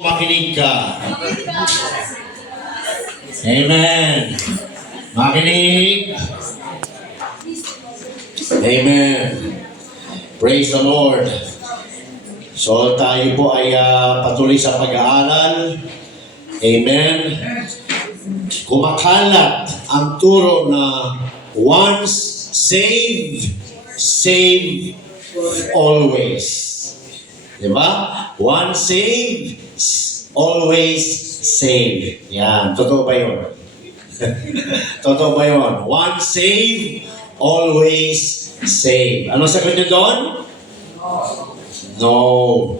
Makinig ka. Amen. Makinig. Amen. Praise the Lord. So tayo po ay patuloy sa pag-aaral. Amen. Kumakalat ang turo na once saved, save always. Diba? Once saved, always save. Yan. Totoo ba yun? Totoo ba yun? Once saved, always save. Ano sagot nyo doon? No.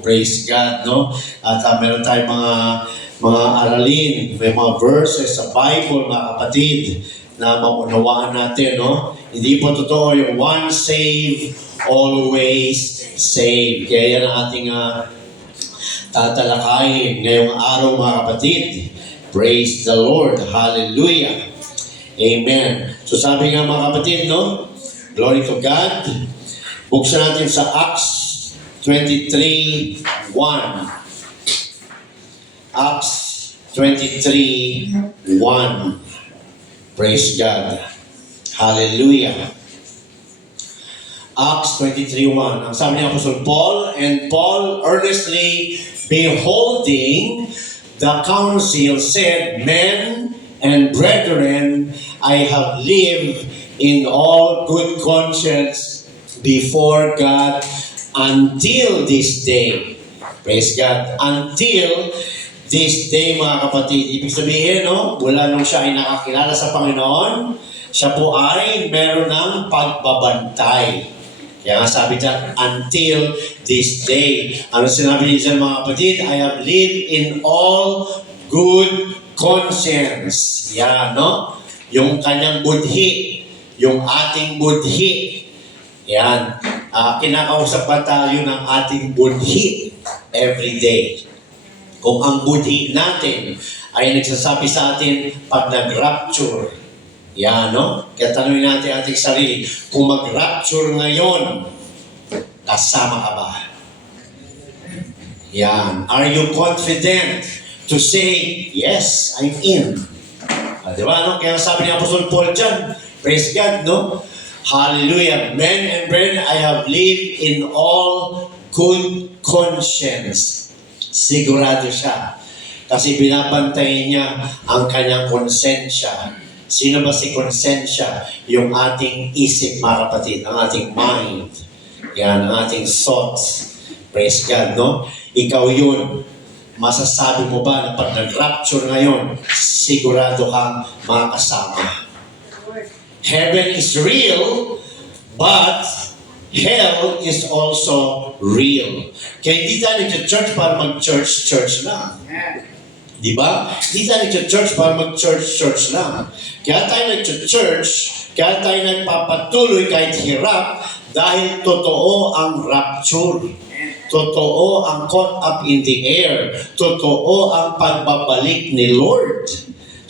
Praise God, no? At meron tayong mga aralin, may mga verses sa Bible, mga kapatid, na maunawaan natin, no? Hindi po totoo yung once saved, always saved. Kaya yan ang ating tatalakayin ngayong araw, mga kapatid. Praise the Lord. Hallelujah. Amen. So sabi nga, mga kapatid, no? Glory to God. Buksan natin sa Acts 23:1. Acts 23:1. Praise God. Hallelujah. Acts 23:1. Ang sabi ni Apostle Paul, and Paul earnestly beholding the council said, Men and brethren, I have lived in all good conscience before God until this day. Praise God. Until this day, mga kapatid. Ibig sabihin, no? Mula nung siya ay nakakilala sa Panginoon, siya po ay meron ng pagbabantay. Kaya nga sabi dyan, until this day. Ano sinabi niya mga kapatid? I have lived in all good conscience. Yan, no? Yung kanyang budhi, yung ating budhi. Yan. Kinakausap pa tayo ng ating budhi every day. Kung ang budhi natin ay nagsasabi sa atin pag nag-rapture, yan, no? Kaya tanongin natin ating sarili, kung mag-rapture ngayon, kasama ka ba? Yan. Are you confident to say, yes, I'm in? Diba, no? Kaya sabi ni Apostle Paul dyan, praise God, no? Hallelujah. Men and brethren, I have lived in all good conscience. Sigurado siya. Kasi binabantayan niya ang kanyang konsensya. Sino ba si konsensya? Yung ating isip, mga kapatid, ang ating mind. Yan, ang ating thoughts. Praise God, no? Ikaw yun. Masasabi mo ba na pag nag-rapture ngayon, sigurado kang makakasama? Heaven is real, but hell is also real. Kaya hindi tayo nag-church para mag-church lang. Di ba? Hindi tayo nag-church para mag-church lang. Kaya tayo nag-church, kaya tayo nagpapatuloy kahit hirap, dahil totoo ang rapture. Totoo ang caught up in the air. Totoo ang pagbabalik ni Lord.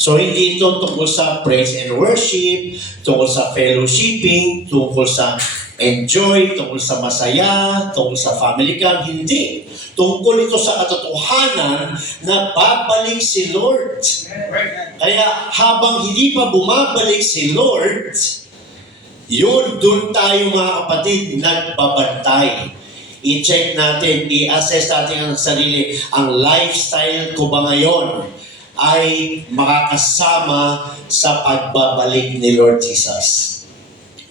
So hindi ito tungkol sa praise and worship, tungkol sa fellowshipping, tungkol sa enjoy, tungkol sa masaya, tungkol sa family camp. Hindi. Tungkol ito sa katotohanan na babalik si Lord. Kaya habang hindi pa bumabalik si Lord, yun, doon tayo mga kapatid, nagbabantay. I-check natin, i-assess natin ang sarili, ang lifestyle ko ba ngayon ay makakasama sa pagbabalik ni Lord Jesus.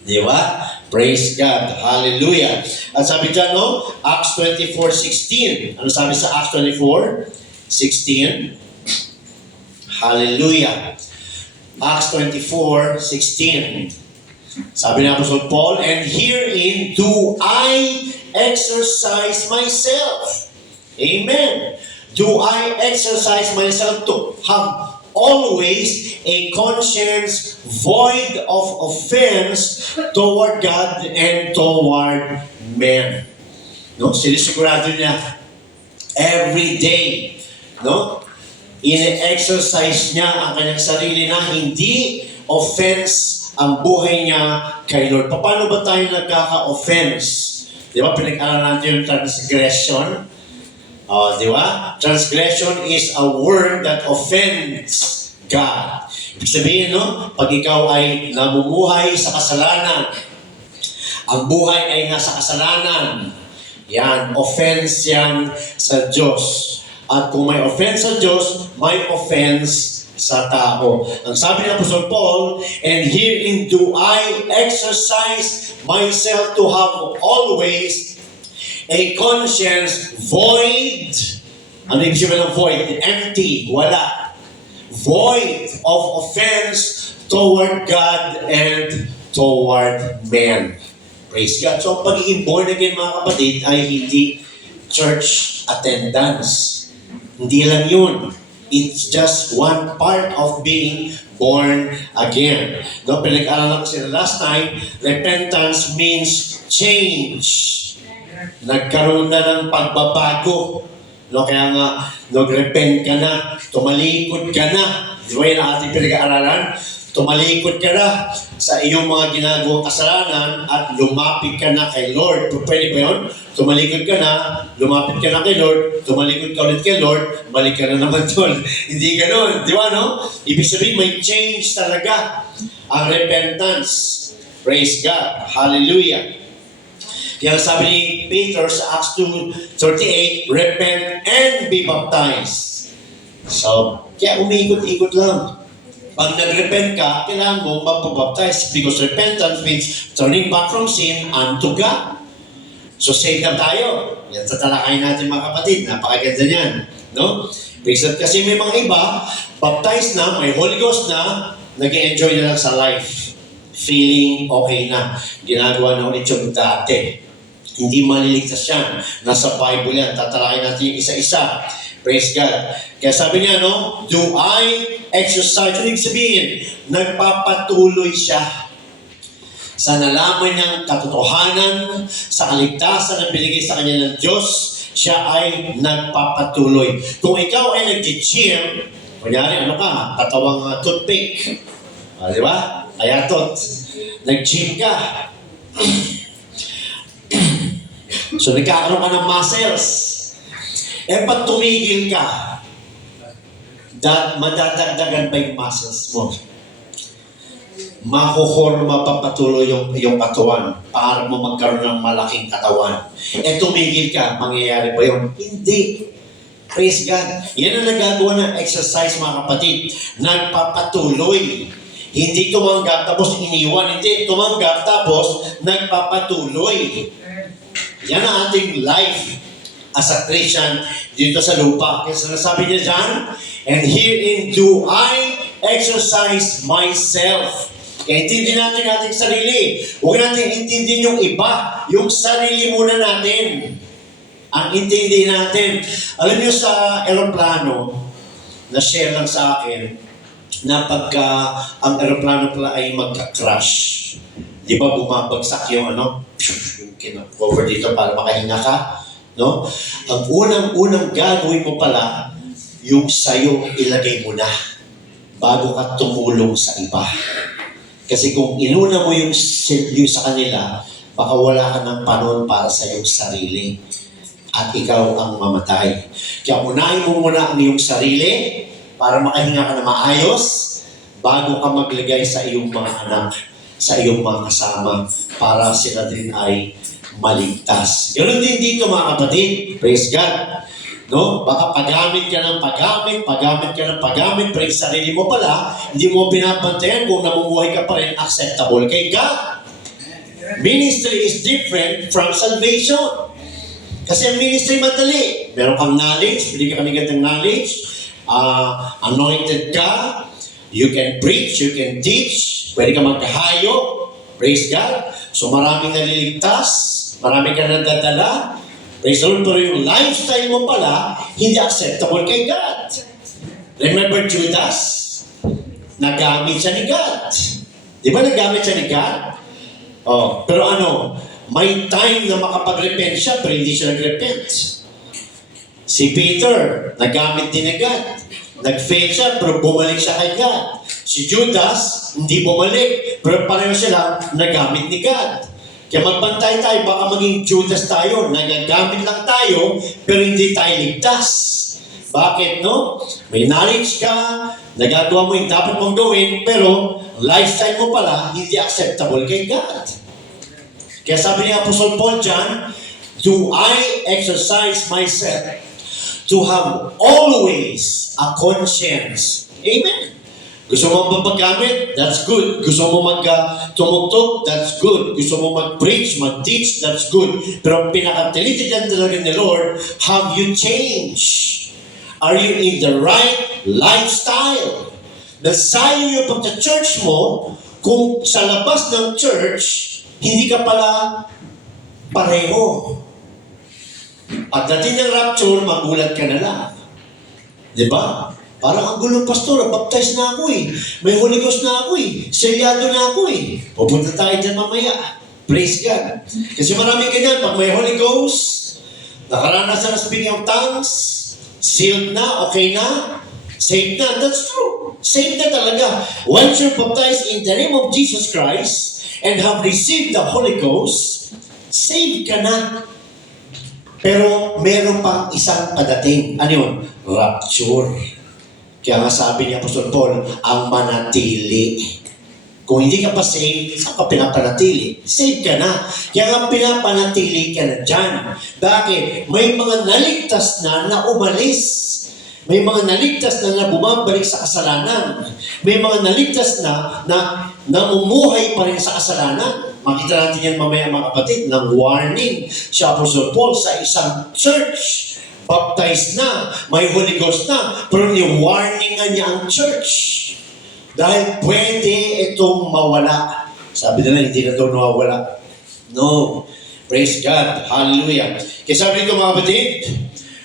Di ba? Praise God. Hallelujah. At sabi dyan, no? Acts 24:16. Ano sabi sa Acts 24:16? Hallelujah. Acts 24:16. Sabi ni Apostle Paul, and herein do I exercise myself. Amen. Do I exercise myself to have always a conscience void of offense toward God and toward men. No? Sinisigurado niya every day, no? Ine-exercise niya ang kanyang sarili na hindi offense ang buhay niya kay Lord. Paano ba tayo nagkaka-offense? Di ba, pinag-aralan natin yung transgression? Di ba? Transgression is a word that offends God. Ibig sabihin, no? Pag ikaw ay namumuhay sa kasalanan, ang buhay ay nasa kasalanan, yan, offense yan sa Diyos. At kung may offense sa Diyos, may offense sa tao. Ang sabi ng Apostol Paul, and herein do I exercise myself to have always a conscience void. Ano ibig sabihin ng void? Empty, wala. Void of offense toward God and toward man. Praise God. So, ang pagiging born again, mga kapatid, ay hindi church attendance. Hindi lang yun. It's just one part of being born again. No, pinag-aralan ko sila last time, repentance means change. Nagkaroon na ng pagbabago. No, kaya nga, nag-repent ka na, tumalikod ka na. Di ba yun ang ating pinag-aaralan? Tumalikod ka na sa iyong mga ginagawang kasalanan at lumapit ka na kay Lord. Pwede ba yun? Tumalikod ka na, lumapit ka na kay Lord, tumalikod ka ulit kay Lord, balik ka na naman doon. Hindi ganun. Di ba, no? Ibig sabihin, may change talaga ang repentance. Praise God. Hallelujah. Kaya sabi ni Peter sa Acts 2:38, repent and be baptized. So, kaya umikot-ikot lang. Pag nag-repent ka, kailangan mo magpabaptize because repentance means turning back from sin unto God. So, saved na tayo. Yan sa talakayin natin mga kapatid. Napakaganda niyan. No? Kasi may mga iba, baptized na, may Holy Ghost na, nag-enjoy na lang sa life. Feeling okay na. Ginagawa na ulit yung dati. Hindi maliligtas yan. Nasa Bible yan. Tatalakayin natin yung isa-isa. Praise God. Kaya sabi niya, no, do I exercise? Ano ibig sabihin? Nagpapatuloy siya sa nalaman niyang katotohanan, sa kaligtasan na binigay sa kanya ng Diyos, siya ay nagpapatuloy. Kung ikaw ay nag-gym, kunyari, ano ka, katawang toothpick. Di ba? Ayatot. Nag-gym ka. So, nagkakaroon ka ng muscles. Pag tumigil ka, madadagdagan pa yung muscles mo. Mapapatuloy yung katawan para mo magkaroon ng malaking katawan. Tumigil ka, mangyayari ba yun? Hindi. Praise God. Yan ang nagagawa ng exercise, mga kapatid. Nagpapatuloy. Hindi tumanggap tapos iniwan. Hindi tumanggap tapos nagpapatuloy. Yan ang ating life as a Christian dito sa lupa. Kaya sinasabi niya dyan, and herein do I exercise myself. Kaya intindi natin ating sarili. Huwag natin intindi yung iba. Yung sarili muna natin. Ang intindi natin. Alam niyo sa aeroplano, na-share lang sa akin, na pagka ang aeroplano pala ay magka-crash. Di ba bumabagsak yung yung kina-cover dito para makahinga ka? No? Ang unang gagawin mo pala, yung sayo ilagay mo na bago ka tumulong sa iba. Kasi kung inuna mo yung sa kanila, baka wala ka ng panahon para sa iyong sarili at ikaw ang mamatay. Kaya unahin mo muna ang iyong sarili para makahinga ka na maayos bago ka maglagay sa iyong mga anak, sa iyong mga kasama para sila din ay maligtas. Ganun din dito mga kapatid. Praise God. No? Baka paggamit ka ng paggamit, pero yung sarili mo pala, hindi mo pinapantayan kung namumuhay ka pa rin acceptable kay God. Ministry is different from salvation. Kasi ang ministry madali. Meron kang knowledge, bili ka kanigad ng knowledge, anointed ka, you can preach, you can teach, pwede ka magkahayo, praise God. So maraming naliligtas, marami ka nadadala. Praise the Lord, pero yung lifestyle mo pala, hindi acceptable kay God. Remember Judas? Nagamit siya ni God. Di ba nagamit siya ni God? Pero may time na makapag-repent siya, pero hindi siya nag-repent. Si Peter, nagamit din ni God. Nag-fail siya, pero bumalik siya kay God. Si Judas, hindi bumalik, pero pareho sila nagamit ni God. Kaya magbantay tayo, baka maging Judas tayo, nagagamit lang tayo, pero hindi tayo ligtas. Bakit, no? May knowledge ka, nagagawa mo yung dapat mong gawin, pero lifestyle mo pala, hindi acceptable kay God. Kaya sabi ni Apostle Paul dyan, do I exercise myself to have always a conscience? Amen. Gusto mo magpagamit? That's good. Gusto mo tumugtog? That's good. Gusto mo mag-preach, mag-teach? That's good. Pero ang pinaka-tinitignan talaga ni Lord, have you changed? Are you in the right lifestyle? Nasayang yung pagka-church mo kung sa labas ng church, hindi ka pala pareho. Pagdating ng rapture, magulat ka na lang. Diba? Parang ang gulong pastor, baptize na ako eh. May Holy Ghost na ako eh. Selyado na ako eh. Pupunta tayo dyan mamaya. Praise God. Kasi maraming ganyan, pag may Holy Ghost, nakaranas na speaking of tongues, sealed na, okay na, saved na. That's true. Saved na talaga. Once you're baptized in the name of Jesus Christ and have received the Holy Ghost, saved ka na. Pero meron pang isang padating. Ano yun? Rapture. Kaya nga sabi ni Apostol Paul, ang manatili. Kung hindi ka pa saved, saan ka pinapanatili? Saved ka na. Kaya nga pinapanatili ka na dyan. Bakit? May mga naligtas na umalis. May mga naligtas na bumabalik sa kasalanan. May mga naligtas na namumuhay pa rin sa kasalanan. Makita natin yan mamaya mga kapatid, ng warning si Apostol Paul sa isang church. Baptized na, may Holy Ghost na, pero ni-warningan niya ang church. Dahil pwede itong mawala. Sabi nila, hindi na daw nawawala. No. Praise God. Hallelujah. Kaya sabi ko mga kapatid,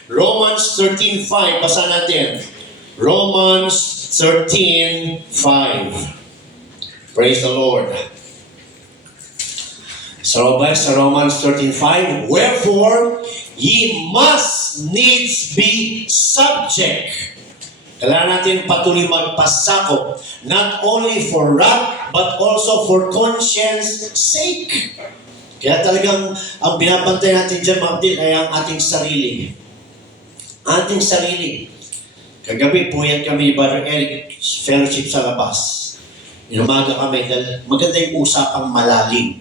Romans 13:5, basa natin. Romans 13:5. Praise the Lord. So, sa Romans 13:5, wherefore, ye must needs be subject. Kailangan natin patuloy magpasakop, not only for wrath, but also for conscience sake. Kaya talagang ang binabantay natin dyan, mga kapatid, ay ang ating sarili. Ating sarili. Kagabi, puyat kami ni Brother Eric, fellowship sa labas. Inumaga kami, dahil maganda yung usapang malalim.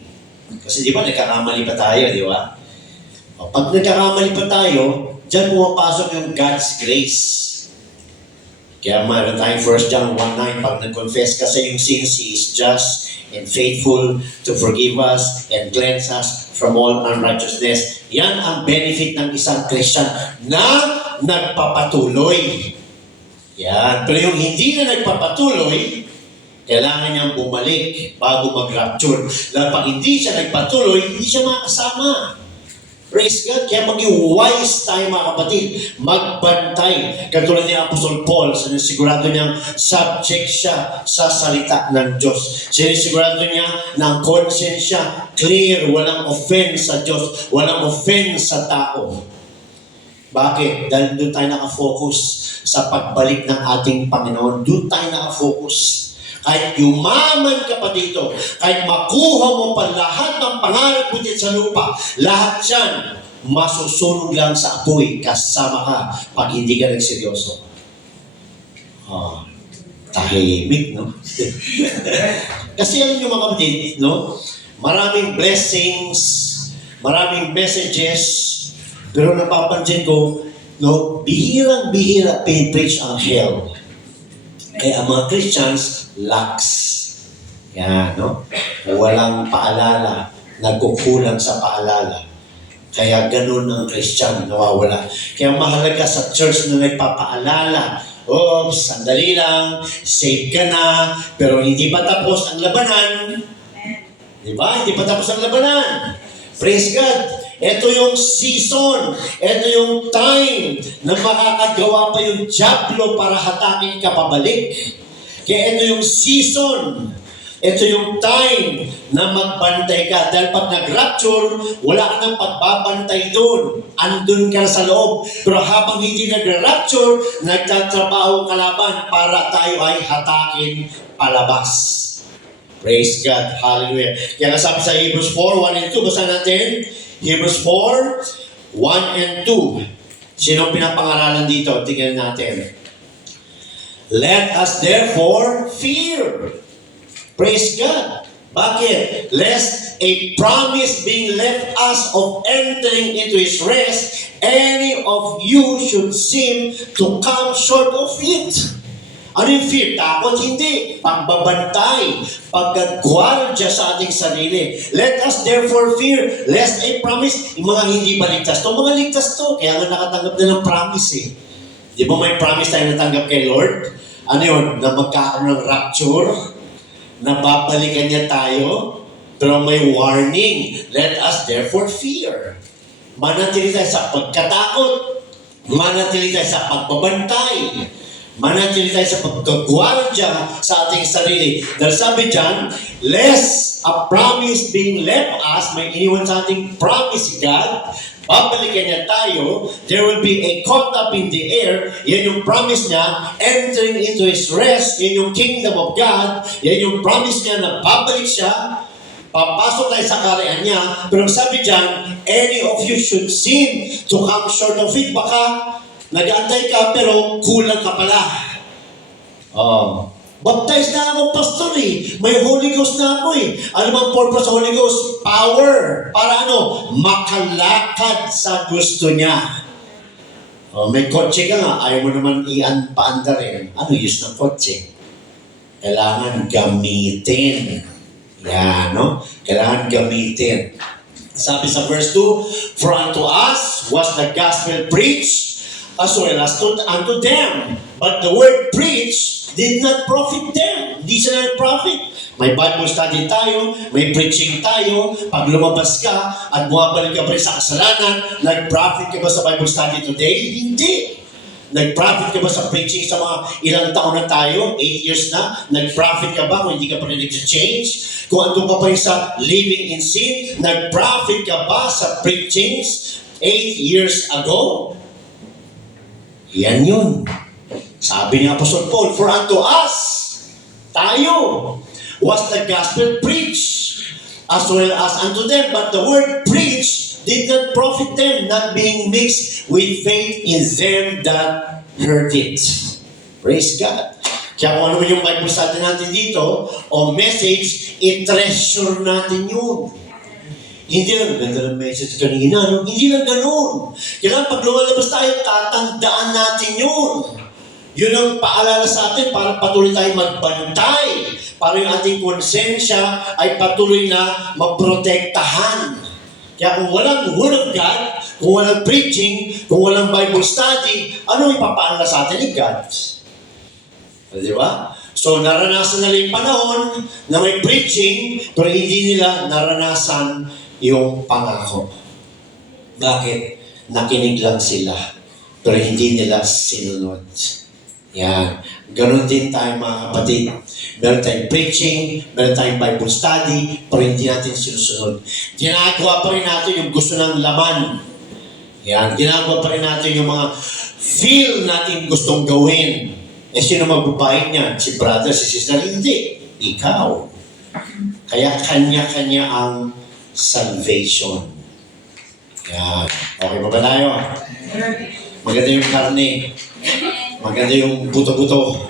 Kasi di ba, nagkakamali pa tayo, di ba? Pag nagkakamali pa tayo, diyan pumapasok yung God's grace. Kaya mayroon tayong 1 John 1:9, pag nag-confess ka sa iyong sins, He is just and faithful to forgive us and cleanse us from all unrighteousness. Yan ang benefit ng isang Christian na nagpapatuloy. Yan. Pero yung hindi na nagpapatuloy, kailangan niyang bumalik bago mag-rapture. Dahil pag hindi siya nagpatuloy, hindi siya makasama. Praise God. Kaya maging wise tayo mga kapatid. Magbantay. Katulad ni Apostol Paul, sinisigurado niyang subject siya sa salita ng Diyos. Sinisigurado niya na ang conscience siya clear, walang offense sa Diyos, walang offense sa tao. Bakit? Dahil doon tayo nakafocus sa pagbalik ng ating Panginoon. Doon tayo nakafocus. Kahit yumaman ka pa dito, kahit makuha mo pa lahat ng pangarap mo dito sa lupa, lahat yan, masusunog lang sa apoy, kasama ka pag hindi ka nagseryoso. Tahimik, no? Kasi alam nyo mga kapatid, no? Maraming blessings, maraming messages, pero napapansin ko, no, bihirang-bihira pin-preach ang hell. Kaya ang mga Christians, lax. Yan, no? Walang paalala, nagkukulang sa paalala. Kaya ganun ang Christian, nawawala. Kaya mahalaga sa church na nagpapaalala, oops, sandali lang, save ka na, pero hindi pa tapos ang labanan. Diba? Hindi pa tapos ang labanan. Praise God. Ito yung season, ito yung time na makakagawa pa yung diablo para hatakin ka pabalik. Kaya ito yung season, ito yung time na magbantay ka. Dahil pag nag-rapture, wala ka ng pagbabantay doon. Andun ka sa loob. Pero habang hindi nag-rapture, nagtatrabaho ang kalaban para tayo ay hatakin palabas. Praise God. Hallelujah. Kaya nga sabi sa Hebrews 4, 1 and 2, basa natin. Hebrews 4, 1 and 2. Sino pinapangaralan dito? Tingnan natin. Let us therefore fear. Praise God. Bakit? Lest a promise being left us of entering into His rest, any of you should seem to come short of it. Ano yung fear? Takot? Hindi. Pagbabantay. Pagkagwardya sa ating sarili. Let us therefore fear, lest a promise, yung mga hindi ba ligtas to? Mga ligtas to. Kaya nga nakatanggap na ng promise eh. Di ba may promise tayo natanggap kay Lord? Ano yun? Na magkakaroon ng rapture? Na babalikan niya tayo? Pero may warning. Let us therefore fear. Manatili tayo sa pagkatakot. Manatili tayo sa pagbabantay. Manatili tayo sa pagkagwardya sa ating sarili. Dahil sabi dyan, lest a promise being left us, may iniwan sa ating promise si God, babalikan niya tayo, there will be a caught up in the air, yan yung promise niya, entering into His rest, yan yung kingdom of God, yan yung promise niya na babalik siya, papasok tayo sa kaharian niya, pero sabi dyan, any of you should seem to come short of it. Baka nag-aantay ka pero kulang ka pala. Baptized na ako, pastor eh. May Holy Ghost na ako eh. Ano bang purpose sa Holy Ghost? Power. Para ano? Makalakad sa gusto niya. May kotse ka nga, ayaw mo naman paanda rin. Ano use ng kotse? Kailangan gamitin. Yan, no? Kailangan gamitin. Sabi sa verse 2, for unto us was the gospel preached, as well as unto them. But the word preach did not profit them. Hindi sila nag-profit. May Bible study tayo, may preaching tayo. Pag lumabas ka at bumabalik ka pa rin sa kasalanan, nag-profit ka ba sa Bible study today? Hindi. Nag-profit ka ba sa preaching sa mga ilang taon na tayo? 8 years na? Nag-profit ka ba kung hindi ka pa rin nag-change? Kung andun ka pa rin sa living in sin, nag-profit ka ba sa preachings 8 years ago? Yan yun. Sabi ni Apostle Paul, for unto us, tayo, was the gospel preached, as well as unto them. But the word preached did not profit them, not being mixed with faith in them that heard it. Praise God. Kaya kung ano yung Bible study natin dito, o message, i-treasure natin yun. Hindi lang, ganda ng message kanina, no? Hindi lang ganun. Kailangan pag lumalabas tayo, tatandaan natin yun. Yun ang paalala sa atin para patuloy tayo magbantay. Para yung ating konsensya ay patuloy na maprotektahan. Kaya kung walang Word of God, kung walang preaching, kung walang Bible study, ano ipapaalala sa atin ni God? Di ba? So, naranasan nila yung panahon na may preaching, pero hindi nila naranasan yung pangako. Bakit? Nakinig lang sila, pero hindi nila sinunod. Yan. Ganon din tayo mga kapatid. Meron tayong preaching, meron tayong Bible study, pero hindi natin sinusunod. Ginagawa pa rin natin yung gusto ng laman. Yan. Ginagawa pa rin natin yung mga feel natin gustong gawin. Eh, sino magbabayad niyan? Si brother, si sister? Hindi. Ikaw. Kaya kanya-kanya ang salvation. Yan. Okay ba tayo? Maganda yung karne. Maganda yung buto-buto.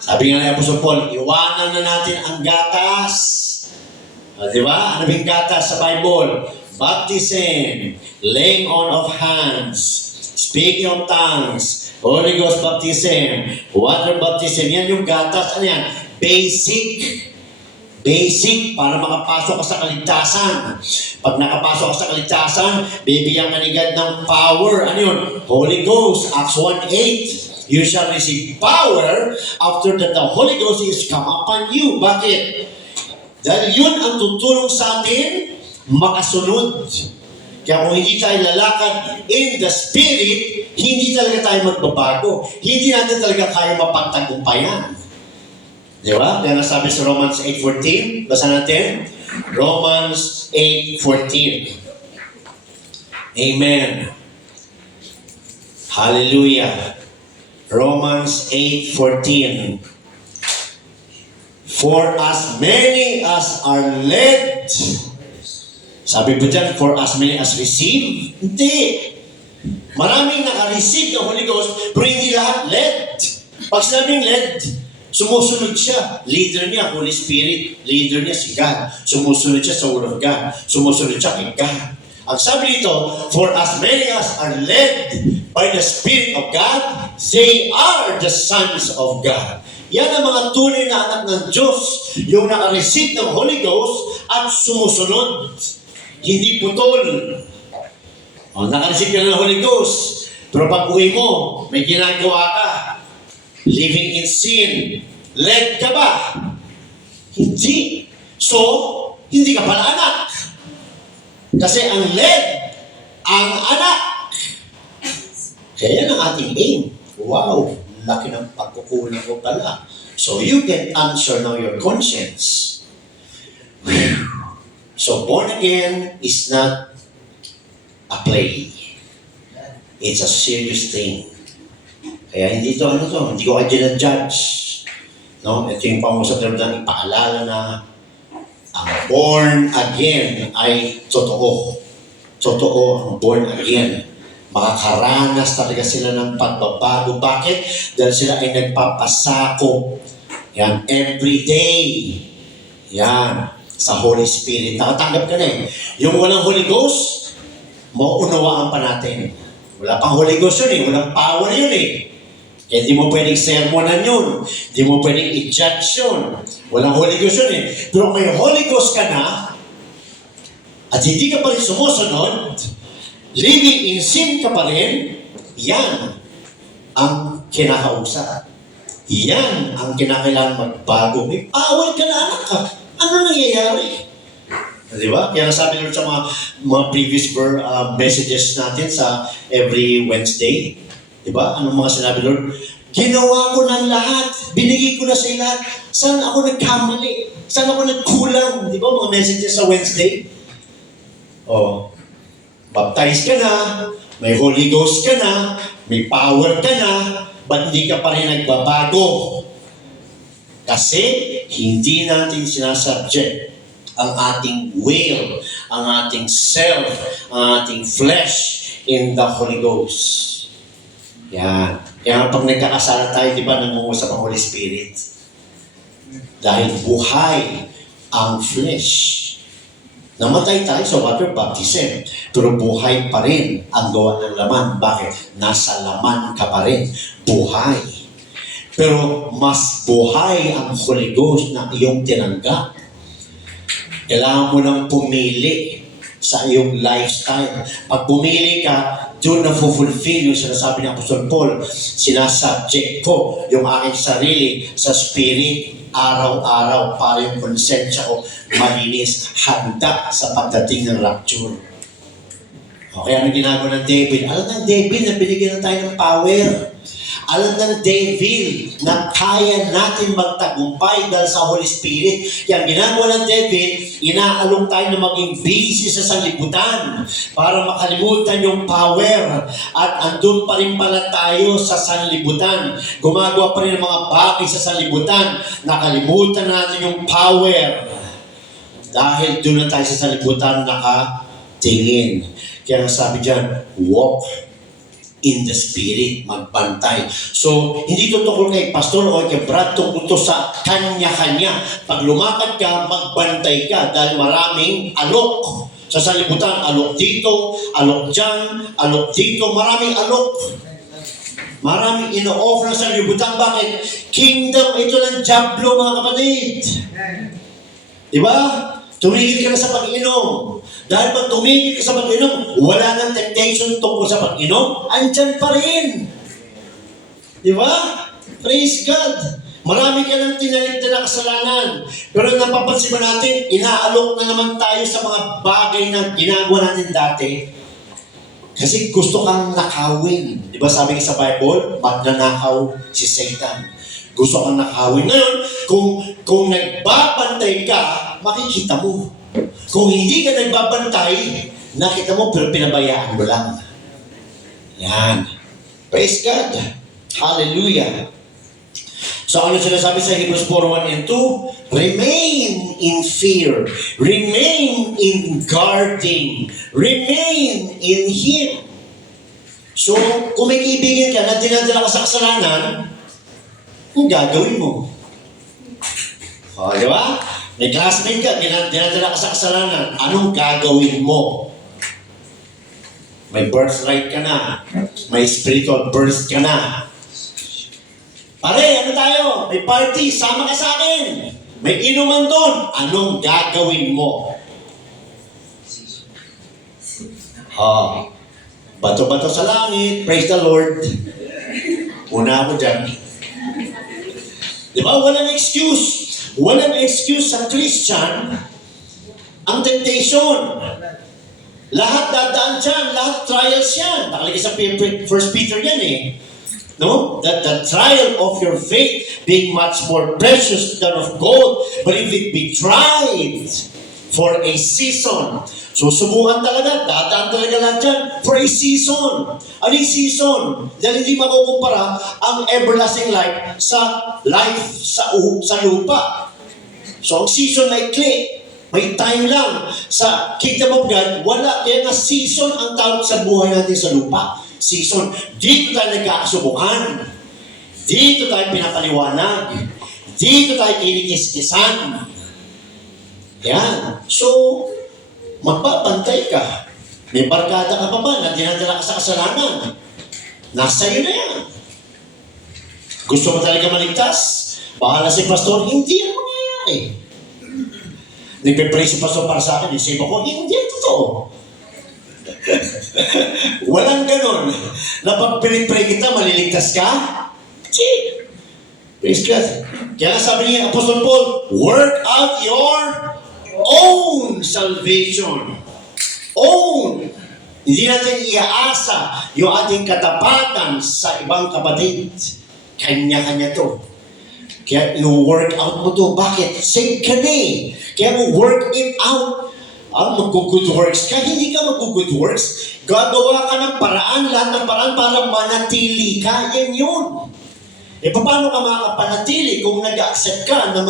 Sabi nga ni Apostol Paul, iwanan na natin ang gatas. Di ba? Ano yung gatas sa Bible? Baptism, laying on of hands, speaking of tongues, Holy Ghost baptism, water baptism. Yan yung gatas. Ano yan? Basic. Basic para makapasok ka sa kaligtasan. Pag nakapasok ka sa kaligtasan, bibigyan ka ni God ng power. Ano yun? Holy Ghost, Acts 1:8. You shall receive power after that the Holy Ghost is come upon you. Bakit? Dahil yun ang tutulong sa atin makasunod. Kaya kung hindi tayo lalakad in the Spirit, hindi talaga tayo magbabago. Hindi natin talaga kaya mapagtagumpayan. Di ba? Kaya nasabi sa Romans 8:14, basa natin. Romans 8:14. Amen. Hallelujah. Romans 8:14. For as many as are led. Sabi po dyan, for as many as receive. Hindi. Maraming naka-receive ng Holy Ghost, pero hindi lahat led. Pag sinabing led, sumusunod siya. Leader niya, Holy Spirit. Leader niya si God. Sumusunod siya sa Word of God. Sumusunod siya kay God. Ang sabi dito, for as many as are led by the Spirit of God, they are the sons of God. Yan ang mga tunay na anak ng Diyos, yung naka-receive ng Holy Ghost at sumusunod. Hindi putol. O, naka-receive ka ng Holy Ghost, pero pag uwi mo, may ginagawa ka. Living in sin. Led ka ba? Hindi. So, hindi ka pala anak. Kasi ang led, ang anak. Kaya yan ang ating aim. Wow, laki ng pagkukulang ko pala. So you can answer now your conscience. Whew. So born again is not a play. It's a serious thing. Kaya hindi hindi ko kayo ginajudge. No? Ito yung pangusap na ipaalala na ang born again ay totoo. Totoo ang born again. Makakaranas talaga sila ng pagbabago. Bakit? Dahil sila ay nagpapasakop. Yan, every day. Yan, sa Holy Spirit. Nakatanggap ka na eh. Yung walang Holy Ghost, mauunawaan pa natin. Wala pang Holy Ghost yun eh. Walang power yun eh. Kaya di mo pwedeng sermonan yun. Di mo pwedeng i-judge yun. Walang Holy Ghost yun eh. Pero may Holy Ghost ka na, at hindi ka pa rin sumusunod, living in sin ka pa rin, yan ang kinakausap. Yan ang kinakailangan magbago. May power ka na, anak ka. Ano nangyayari? Di ba? Kaya sabi Lord sa mga previous messages natin sa every Wednesday, di ba? Anong mga sinabi Lord? Ginawa ko ng lahat. Binigay ko na sa lahat. Saan ako nagkamali? Saan ako nagkulang? Di ba? Mga messages sa Wednesday. Oh, baptize ka na, may Holy Ghost ka na, may power ka na, ba't hindi ka pa rin nagbabago? Kasi hindi natin sinasubject ang ating will, ang ating self, ang ating flesh in the Holy Ghost. Yan. Kaya pag nagkakasala tayo, di ba, nangungusap ang Holy Spirit? Dahil buhay ang flesh. Namatay tayo sa water baptism, pero buhay pa rin ang gawa ng laman. Bakit? Nasa laman ka pa rin. Buhay. Pero mas buhay ang Holy Ghost na iyong tinanggap. Kailangan mo nang pumili sa iyong lifestyle. Pag pumili ka, doon na fulfill yung sinasabi ni Apostol Paul. Sinasubject ko yung aking sarili sa spirit araw-araw para yung konsensya ko malinis, handa sa pagdating ng rapture. Okay, ano ginagawa ng David? Alam ng David na binigyan na tayo ng power. Alam ng David na kaya natin magtagumpay dahil sa Holy Spirit. Kaya ang ginagawa ng David, inaalok tayo na maging busy sa sanlibutan para makalimutan yung power. At andun pa rin pala tayo sa sanlibutan. Gumagawa pa rin ng mga bagay sa sanlibutan. Nakalimutan natin yung power. Dahil doon na tayo sa sanlibutan nakatingin. Kaya sabi dyan, walk in the Spirit, magbantay. So, hindi to tungkol kay Pastor o kay Brad, tungkol to sa kanya-kanya. Pag lumakad ka, magbantay ka dahil maraming alok. Sa sanlibutan, alok dito, alok dyan, alok dito, maraming alok. Maraming ino-offer sa sanlibutan. Bakit? Kingdom, ito ng Diablo, mga kapatid. Diba? Tumigil ka na sa pag-inom. Dahil pag tumigil ka sa pag-inom, wala nang temptation tungkol sa pag-inom, andyan pa rin. Di ba? Praise God. Marami ka nang tinalikdan na kasalanan. Pero napapansin ba natin, inaalok na naman tayo sa mga bagay na ginagawa natin dati. Kasi gusto kang nakawin. Di ba sabi sa Bible, magnanakaw si Satan. Gusto kang nakawin. Ngayon, kung nagbabantay ka, makikita mo. Kung hindi ka nagbabantay, nakita mo pero pinabayaan mo lang. Yan. Praise God. Hallelujah. So ano sinasabi sa Hebrews 4:1 and 2? Remain in fear. Remain in guarding. Remain in Him. So, kung may kaibigan ka na dinadala ka sa kasalanan, ang gagawin mo? O, di ba? May classmate ka, dinadala ka sa kasalanan, anong gagawin mo? May birthright ka na. May spiritual birth ka na. Pare, ano tayo? May party, sama ka sa akin. May inuman doon. Anong gagawin mo? Bato-bato sa langit. Praise the Lord. Una ako dyan. Di ba? Walang excuse. Walang excuse sa Christian ang temptation. Lahat dadaan dyan. Lahat trials yan. Nakalagay sa 1 Peter yan eh. No? That the trial of your faith being much more precious than of gold, but if it be tried for a season, so subukan talaga, dadaan talaga lahat dyan for a season. Ano yung season? Dahil hindi makukumpara ang everlasting life sa life sa lupa. So ang season ay ikli. May time lang. Sa Kingdom of God, wala. Kaya nga season ang tawag sa buhay natin sa lupa. Season. Dito tayo nagkakasubukan. Dito tayo pinapaliwanag. Dito tayo kinikis-kisan. Yan. So, magpapantay ka. May barkada ka pa ba na dinadala ka sa kasalanan? Nasa iyo na yan. Gusto mo talaga maligtas? Bahala si pastor, hindi yan mangyayari. Nagpe-pray si pastor para sa akin, isip ako, hindi yan totoo. Walang ganon. Na pag pinipray kita, maliligtas ka? Hindi. Praise God. Kaya sabi niya, Apostle Paul, work out your own salvation. Own. Hindi natin iaasa yung ating katapatan sa ibang kapatid. Kanya-kanya to. Kaya i-work out mo to. Bakit? Save ka na eh. Kaya mo work it out. Mag-good works ka. Hindi ka mag-good works. Gagawa ka ng paraan, lahat ng paraan para manatili ka. Yan yun. E paano ka makapanatili kung nag-accept ka ng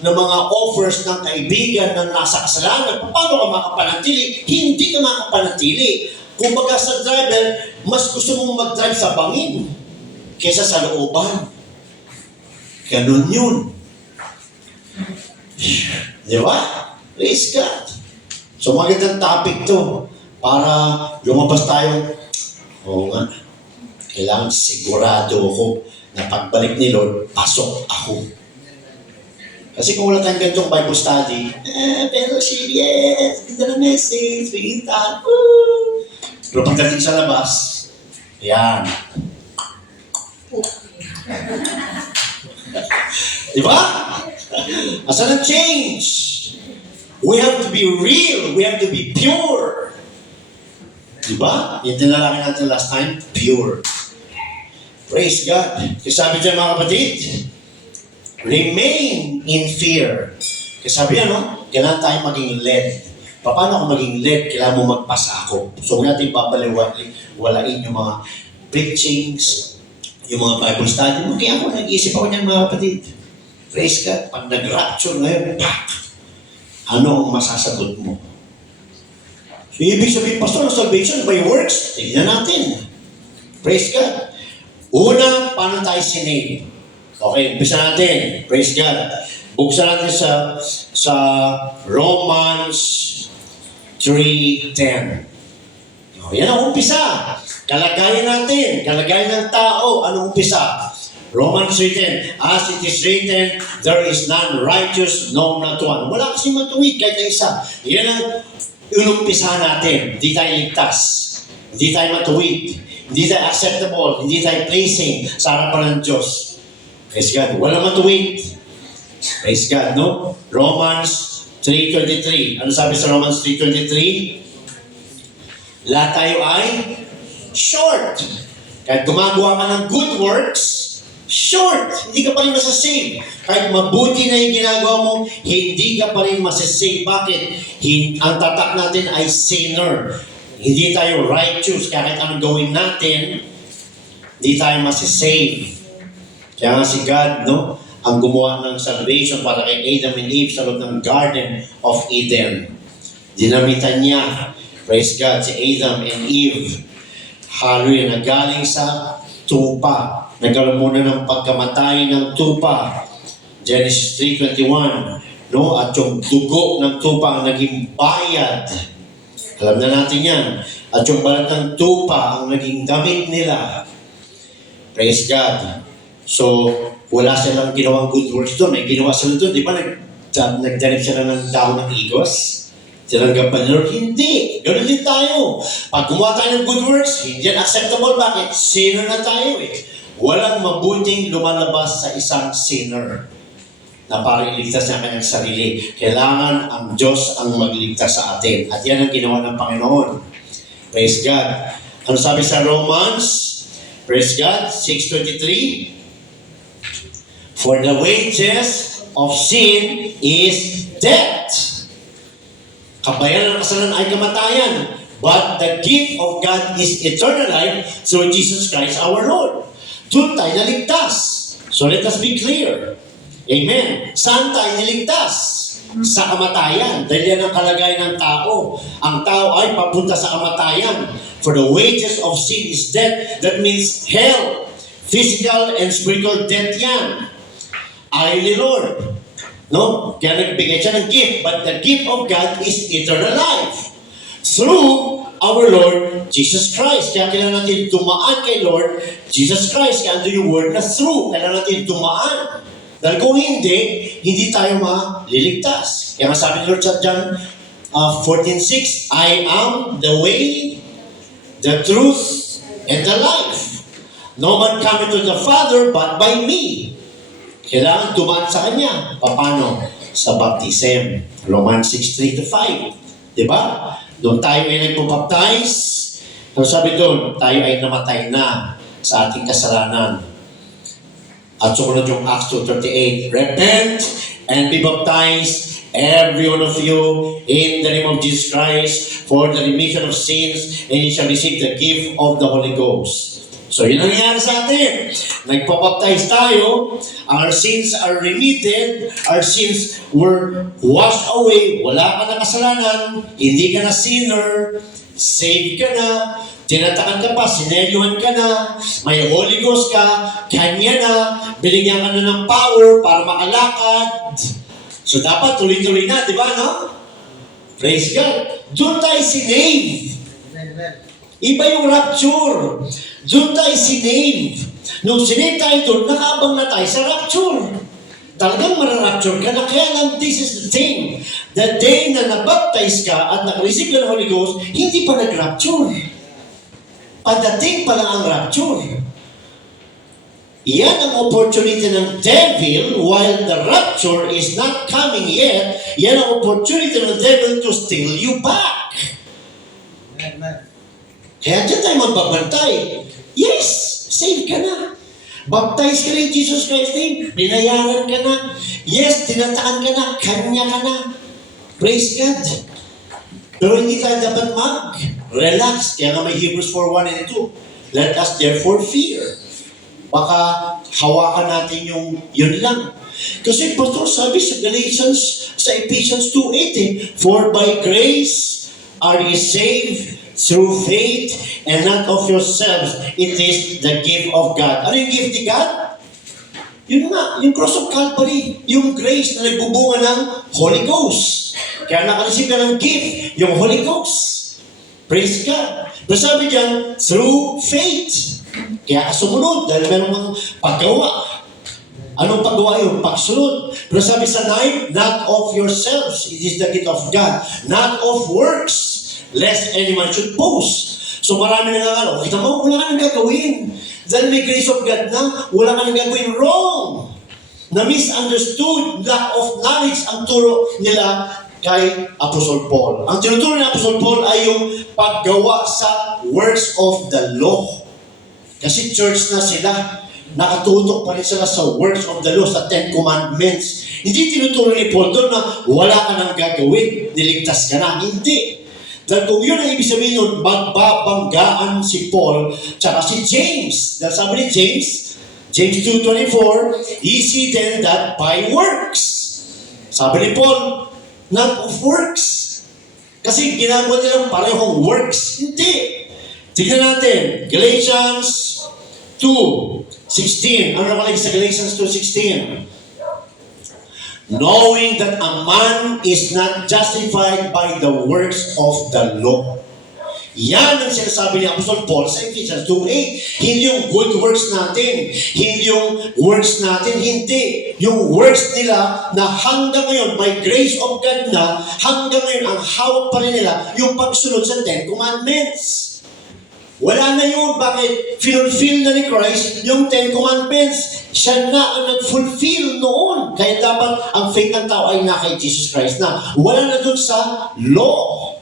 mga offers ng kaibigan na nasa kasalanan? Paano ka makapanatili? Hindi ka makapanatili. Kung baga sa driver, mas gusto mong mag-drive sa bangin kaysa sa looban. Ganun yun. Di ba? Praise God. So magandang topic to para lumabas tayo. Oo nga. Kailangan sigurado ako na pagbalik ni Lord, pasok ako. Kasi kung wala tayong ganitong Bible study, pero serious, ganda na message, pinta, pero pagdating sa labas, yan. Diba? Asan ang change? We have to be real. We have to be pure. Diba? Yung tinalaki natin last time, pure. Praise God. Kasi sabi dyan mga kapatid, remain in fear. Kasi sabi yan, no? Kailangan tayo maging led. Paano ako maging led? Kailangan mo magpasa ako. So, huwag natin babaliwalain yung mga preachings, yung mga Bible study mo. Kaya ako nag-iisip ako niyan mga kapatid. Praise God. Pag nag-rapture ngayon, pak! Ano ang masasagot mo? So, ibig sabihin, Pastor, ang salvation by works? Tignan natin. Praise God. Una, paano tayo sinave? Okay, umpisa natin. Praise God. Buksan natin sa Romans 3:10. O, yan ang umpisa. Kalagayan natin. Kalagayan ng tao. Anong umpisa? Romans 3:10, as it is written, there is none righteous, no, not one. Wala kasi matuwid kahit na isa. Yan ang inumpisahan natin. Hindi tayo ligtas. Hindi tayo matuwid. Hindi tayo acceptable. Hindi tayo pleasing sa harapan ng Diyos. Praise God. Wala matuwid. Praise God, no? Romans 3:23. Ano sabi sa Romans 3:23? Lahat tayo ay short. Kahit gumagawa ka ng good works, short. Hindi ka pa rin masasave. Kahit mabuti na yung ginagawa mo, hindi ka pa rin masasave. Bakit? Ang tatak natin ay sinner. Hindi tayo righteous. Kahit anong gawin natin, hindi tayo masasave. Kaya nga si God, no, ang gumawa ng salvation para kay Adam and Eve sa loob ng Garden of Eden. Dinamitan niya, praise God, si Adam and Eve. Hallelujah, na galing sa tupa. Nagkaroon muna ng pagkamatay ng tupa. Genesis 3:21. No? At yung dugo ng tupa ang naging bayad. Alam na natin yan. At yung balat ng tupa ang naging damit nila. Praise God. So, wala silang ginawang good works doon. May ginawa sila doon. Di ba nagdanip sila ng daon ng igos? Tinanggap ba ni Lord? Hindi. Ganun din tayo. Pag gumawa tayo ng good works, hindi yan acceptable. Bakit? Sinner na tayo eh. Walang mabuting lumalabas sa isang sinner na parang iligtas niya ang kanyang sarili. Kailangan ang Diyos ang magligtas sa atin. At yan ang ginawa ng Panginoon. Praise God. Ano sabi sa Romans? Praise God, 6:23. For the wages of sin is death. Kabayaran ng kasalanan ay kamatayan. But the gift of God is eternal life through Jesus Christ our Lord. Doon tayo naligtas. So let us be clear. Amen. Saan tayo niligtas? Sa kamatayan. Dahil yan ang kalagayan ng tao. Ang tao ay papunta sa kamatayan. For the wages of sin is death. That means hell. Physical and spiritual death yan. Ayaw ni Lord. No? Kaya nagbigay siya ng gift. But the gift of God is eternal life. Through our Lord Jesus Christ. Kaya kailangan natin tumaan kay Lord Jesus Christ. Kaya ando yung word na through. Kailangan natin tumaan. Dahil kung hindi tayo maliligtas. Kaya nga sabi ni Lord sa John 14:6, I am the way, the truth, and the life. No man cometh to the Father but by me. Kailangan tumaan sa Kanya. Paano? Sa baptism. Romans 6:3-5. Diba? Doon tayo ay nagpapaptize. So sabi doon, tayo ay namatay na sa ating kasalanan. At sumunod yung Acts 2:38, repent and be baptized, every one of you, in the name of Jesus Christ, for the remission of sins, and you shall receive the gift of the Holy Ghost. So yun ang nangyari sa atin. Nagpapaptize tayo, our sins are remitted, our sins were washed away, wala ka na kasalanan, hindi ka na sinner, saved ka na, tinatakan ka pa, sinelyuhan ka na, may Holy Ghost ka, Kanya na, binigyan ka na ng power para makalakad. So dapat tuloy-tuloy na, di ba, no? Praise God. Doon tayo sinave. Iba yung rapture. Doon tayo sinave. Nung sinave tayo doon, nakaabang na tayo sa rapture. Talagang mararapture ka na. Kaya lang, this is the thing. The day na nabaptize ka at nakareceive ka ng Holy Ghost, hindi pa nag-rapture. Padating pa lang ang rapture. Yan ang opportunity ng devil while the rapture is not coming yet. Yan ang opportunity ng devil to steal you back. Kaya dyan tayo magbabantay. Yes, save ka na. Baptize ka rin Jesus Christ's name. Binayaran ka na. Yes, tinataan ka na. Kanya ka na. Praise God. Pero hindi tayo dapat relax. Kaya nga may Hebrews 4:1 and 2. Let us therefore fear. Baka hawakan natin yun lang. Kasi pastor sabi sa Galatians, sa Ephesians 2:8, for by grace are ye saved through faith and not of yourselves. It is the gift of God. Ano yung gift ni God? Yun nga, yung cross of Calvary, yung grace na nagbubunga ng Holy Ghost. Kaya nakareceive ka ng gift, yung Holy Ghost. Praise God. Pero sabi dyan, through faith. Kaya ka sumunod dahil meron kang paggawa. Anong paggawa yun? Pagsunod. Pero sabi sa 9, not of yourselves. It is the gift of God. Not of works, lest any man should boast. So marami na nga, kita mo, wala ka nang gagawin. Dahil may grace of God na, wala ka nang gagawin wrong. Na misunderstood, lack of knowledge ang turo nila kay Apostle Paul. Ang tinuturo ni Apostle Paul ay yung paggawa sa works of the law. Kasi church na sila, nakatutok pa rin sila sa works of the law, sa 10 Commandments. Hindi tinuturo ni Paul doon na wala ka nang gagawin, niligtas ka na. Hindi. Dahil kung yun ang ibig sabihin nun, magbabanggaan si Paul tsaka si James. Dahil sabi ni James, James 2:24, ye see then that by works. Sabi ni Paul, not of works. Kasi ginagawa nilang parehong works. Hindi. Tignan natin, Galatians 2:16. Ano nakalagay sa Galatians 2:16? Knowing that a man is not justified by the works of the law. Yan ang sinasabi ni Apostol Paul sa Ephesians 2:8. Hindi yung good works natin. Hindi yung works natin. Hindi. Yung works nila na hanggang ngayon, by grace of God na, hanggang ngayon, ang hawak pa rin nila, yung pagsunod sa Ten Commandments. Wala na yun. Bakit? Fulfill na ni Christ yung Ten Commandments. Siya na ang nag-fulfill noon. Kaya dapat ang faith ng tao ay na kay Jesus Christ na. Wala na dun sa law.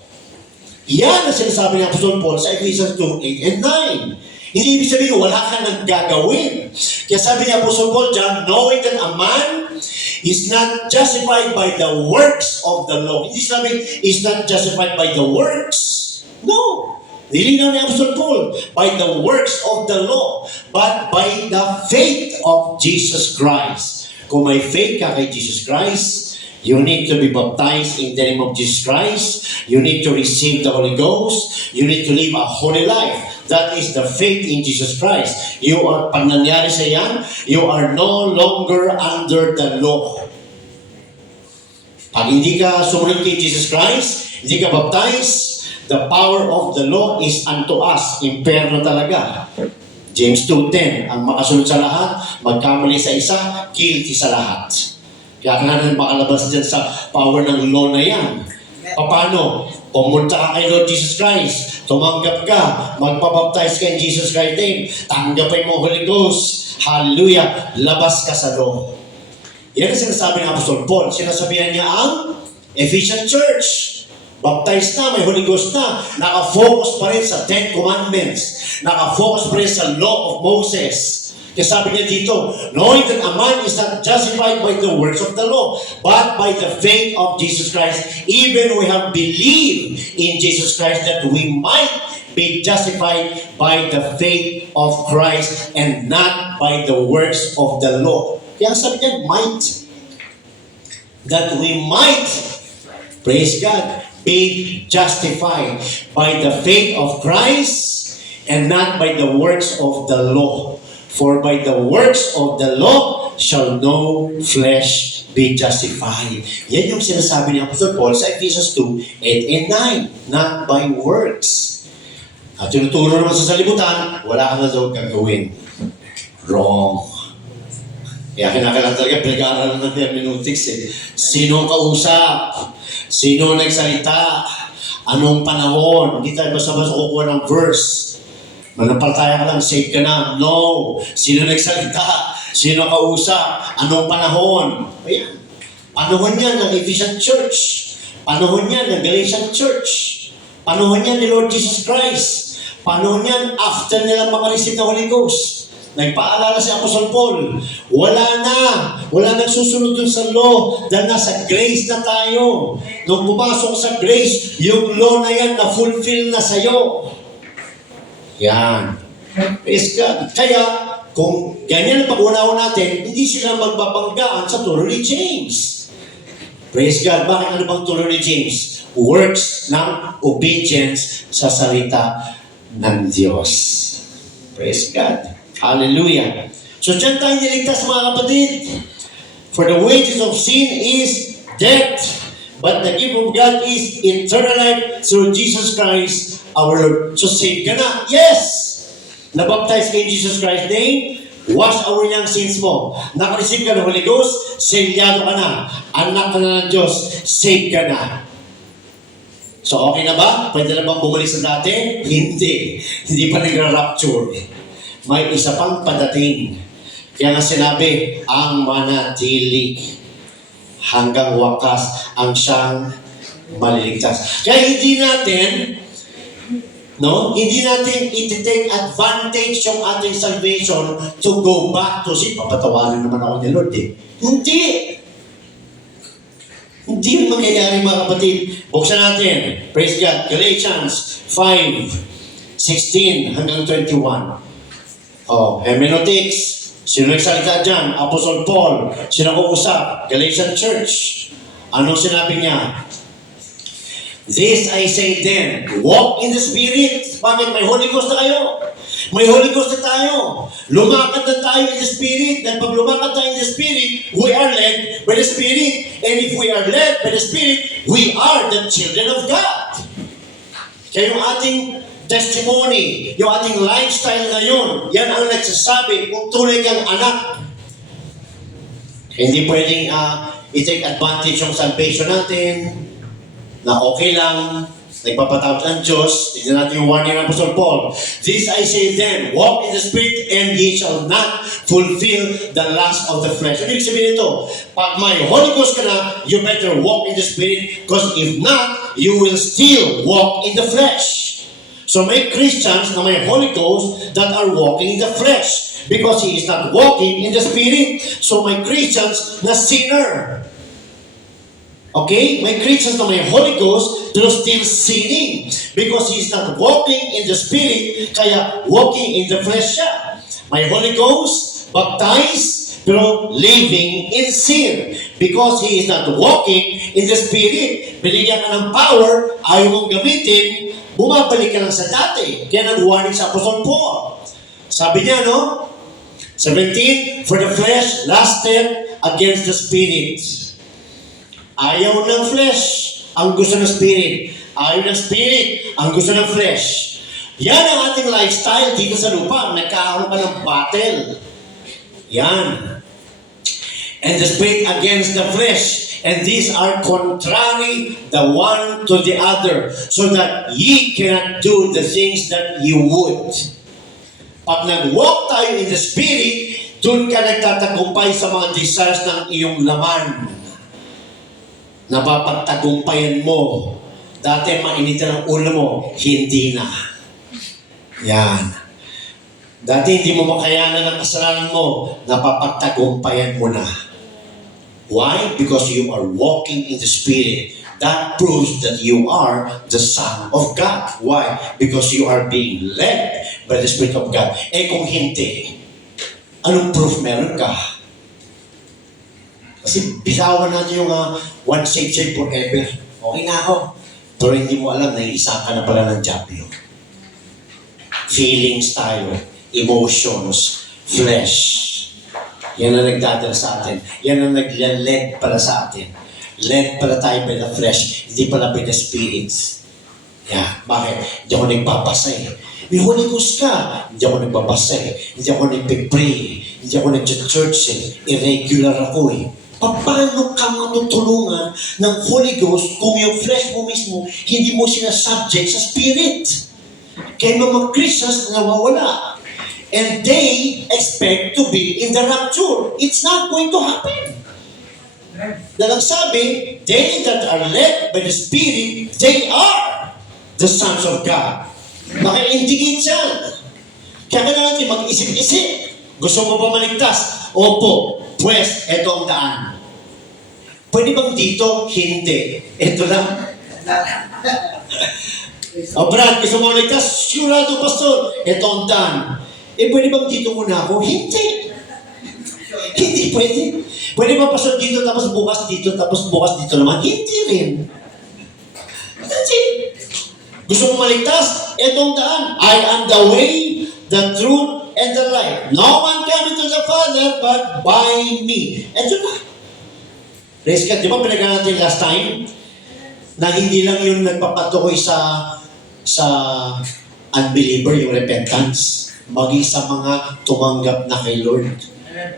Yan ang sinasabi ni Apostol Paul sa Ephesians 2:8 and 9. Hindi ibig sabihin, wala ka nang gagawin. Kaya sabi ni Apostol Paul dyan, knowing that a man is not justified by the works of the law. Hindi sabi, is not justified by the works. No. Nilinaw ni Apostol Paul, by the works of the law, but by the faith of Jesus Christ. Kung may faith ka kay Jesus Christ, you need to be baptized in the name of Jesus Christ. You need to receive the Holy Ghost. You need to live a holy life. That is the faith in Jesus Christ. You are, pag nangyari sa yan, you are no longer under the law. Pag hindi ka sumunod kay Jesus Christ, hindi ka baptized, the power of the law is unto us. Imperno talaga. James 2:10, ang makasunod sa lahat, magkamali sa isa, guilty sa lahat. Kaya nga makalabas dyan sa power ng law na yan. Paano? Pumunta ka kay Lord Jesus Christ, tumanggap ka, magpabaptize ka in Jesus Christ's name, tanggapin mo Holy Ghost, hallelujah, labas ka sa law. Yan ang sinasabi ng Apostol Paul. Sinasabihan niya ang Ephesian Church. Baptized na, may Holy Ghost na, nakafocus pa rin sa Ten Commandments, nakafocus pa rin sa Law of Moses. Kaya sabi niya dito, knowing that a man is not justified by the works of the law, but by the faith of Jesus Christ, even we have believed in Jesus Christ that we might be justified by the faith of Christ and not by the works of the law. Kaya sabi niya, might. That we might, praise God, be justified by the faith of Christ and not by the works of the law. For by the works of the law shall no flesh be justified. Yan yung sinasabi ni Apostol Paul sa Ephesians 2:8 and 9. Not by works. At tinuturo naman sa salibutan, wala ka na daw gagawin. Wrong. Kaya kinakailangan talaga pinag-aaralan ng hermeneutics eh. Sino ang kausap? Sino ang nagsalita? Anong panahon? Hindi tayo basta-basta kukuha ng verse. Manampalataya ka lang, saved ka na. No. Sino nagsalita? Sino kausap? Anong panahon? Ayan. Panahon yan ng Ephesian Church. Panahon yan ng Galatian Church. Panahon yan ni Lord Jesus Christ. Panahon yan after nila makareceive ng Holy Ghost. Nagpaalala si Apostol Paul, wala nang susunod dun sa law dahil nasa grace na tayo. Nung pumasok sa grace, yung law na yan na-fulfill na sa'yo. Yan. Praise God. Kaya, kung ganyan ang pag-unawa natin, hindi sila magbabanggaan sa turo ni James. Praise God. Bakit ano bang turo ni James? Works ng obedience sa salita ng Diyos. Praise God. Hallelujah. So, dyan tayo niligtas mga kapatid. For the wages of sin is death, but the gift of God is eternal life through Jesus Christ our Lord. So, saved ka na? Yes! Nabaptize ka in Jesus Christ's name, wash away niya ang sins mo. Nakareceive ka ng Holy Ghost, selyado ka na. Anak ka na ng Diyos, saved ka na. So, okay na ba? Pwede na bang bumalik sa dati? Hindi. Hindi pa nagra-rapture. May isa pang padating. Kaya nga sinabi, ang manatili hanggang wakas ang siyang maliligtas. Kaya hindi natin i-take advantage yung ating salvation to go back to sin. Papatawarin naman ako ni Lord eh. Hindi. Hindi yung mangyayari mga kapatid. Buksan natin. Praise God. Galatians 5:16 hanggang 21. Oh, hermeneutics. Sino nagsalita dyan? Apostle Paul. Sino nag-uusap? Galatian Church. Anong sinabi niya? This I say then, walk in the Spirit. Bakit? May Holy Ghost na kayo. May Holy Ghost na tayo. Lumakad na tayo in the Spirit. Dahil pag lumakad tayo in the Spirit, we are led by the Spirit. And if we are led by the Spirit, we are the children of God. Kaya yung ating testimony, yung ating lifestyle ngayon, yan ang nagsasabi kung tunay kang anak. Hindi pwedeng i-take advantage yung salvation natin, na okay lang, nagpapatawad ng Diyos. Tignan natin yung warning ng Apostle Paul. This I say then, walk in the Spirit, and ye shall not fulfill the lust of the flesh. Ano ibig sabihin ito? Pag may Holy Ghost ka na, you better walk in the Spirit, because if not, you will still walk in the flesh. So may Christians na may Holy Ghost that are walking in the flesh, because he is not walking in the Spirit. So may Christians na sinner. Okay? May Christians na may Holy Ghost, they're still sinning because He's not walking in the Spirit, kaya walking in the flesh siya. May Holy Ghost, baptized, pero living in sin because He is not walking in the Spirit. Binigyan ka ng power, ayaw mong gamitin, bumabalik ka lang sa dati. Kaya nag-warning sa Apostle Paul. Sabi niya, no? 17, for the flesh lusted against the Spirit. Ayaw ng flesh, ang gusto ng Spirit. Ayaw ng Spirit, ang gusto ng flesh. Yan ang ating lifestyle dito sa lupa. Nagkakaroon ka ng battle. Yan. And the Spirit against the flesh. And these are contrary the one to the other, so that ye cannot do the things that you would. Pag nag-walk tayo in the Spirit, dun ka nagtatagumpay sa mga desires ng iyong laman. Napapagtagumpayan mo. Dati mainit na ang ulo mo, hindi na. Yan. Dati hindi mo makayanan ang kasalanan mo, napapagtagumpayan mo na. Why? Because you are walking in the Spirit. That proves that you are the Son of God. Why? Because you are being led by the Spirit of God. Eh kung hindi, anong proof meron ka? Kasi bisawan natin yung one saved forever. Okay na ako. Pero hindi mo alam na isa ka na pala ng Diablo. Feelings tayo, emotions, flesh. Yan ang nagdadala sa atin. Yan ang nag-led para sa atin. Led pala tayo by the flesh, hindi pala by the Spirit. Yeah. Bakit? Hindi ako nagpapasa eh. May Holy Ghost ka. Hindi ako nagbabasa eh. Hindi ako nagpipray. Hindi ako nag-church eh. Irregular ako eh. Paano ka matutulungan ng Holy Ghost kung yung flesh mo mismo, hindi mo sinasubject sa Spirit? Kaya mga Christians na nawawala. And they expect to be in the rapture. It's not going to happen. Dahil ang sabi, they that are led by the Spirit, they are the sons of God. Naka-indicate yan. Kaya kailangan natin mag-isip-isip. Gusto mo ba maligtas? Opo. Pues, eto ang daan. Pwede bang dito? Hindi. Eto lang. O Brad, gusto mo maligtas? Sigurado, pastor. Eto ang daan. Eh, pwede bang dito muna ako? Hindi. Hindi pwede. Pwede ba pastor dito, tapos bukas dito naman? Hindi rin. That's it. Gusto mo maligtas? Eto ang daan. I am the way, the truth, and the life. No one comes to the Father but by me. Ito na. Praise God. Di ba pinag-aral natin last time? Na hindi lang yung nagpapatukoy sa unbeliever, yung repentance. Maging sa mga tumanggap na kay Lord.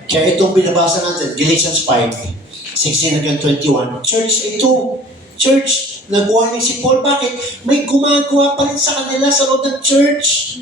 Kaya itong binabasa natin, Galatians 5, 16 hanggang 21. Church, ito. Church, nag-warning si Paul. Bakit? May gumagawa pa rin sa kanila sa loob ng church.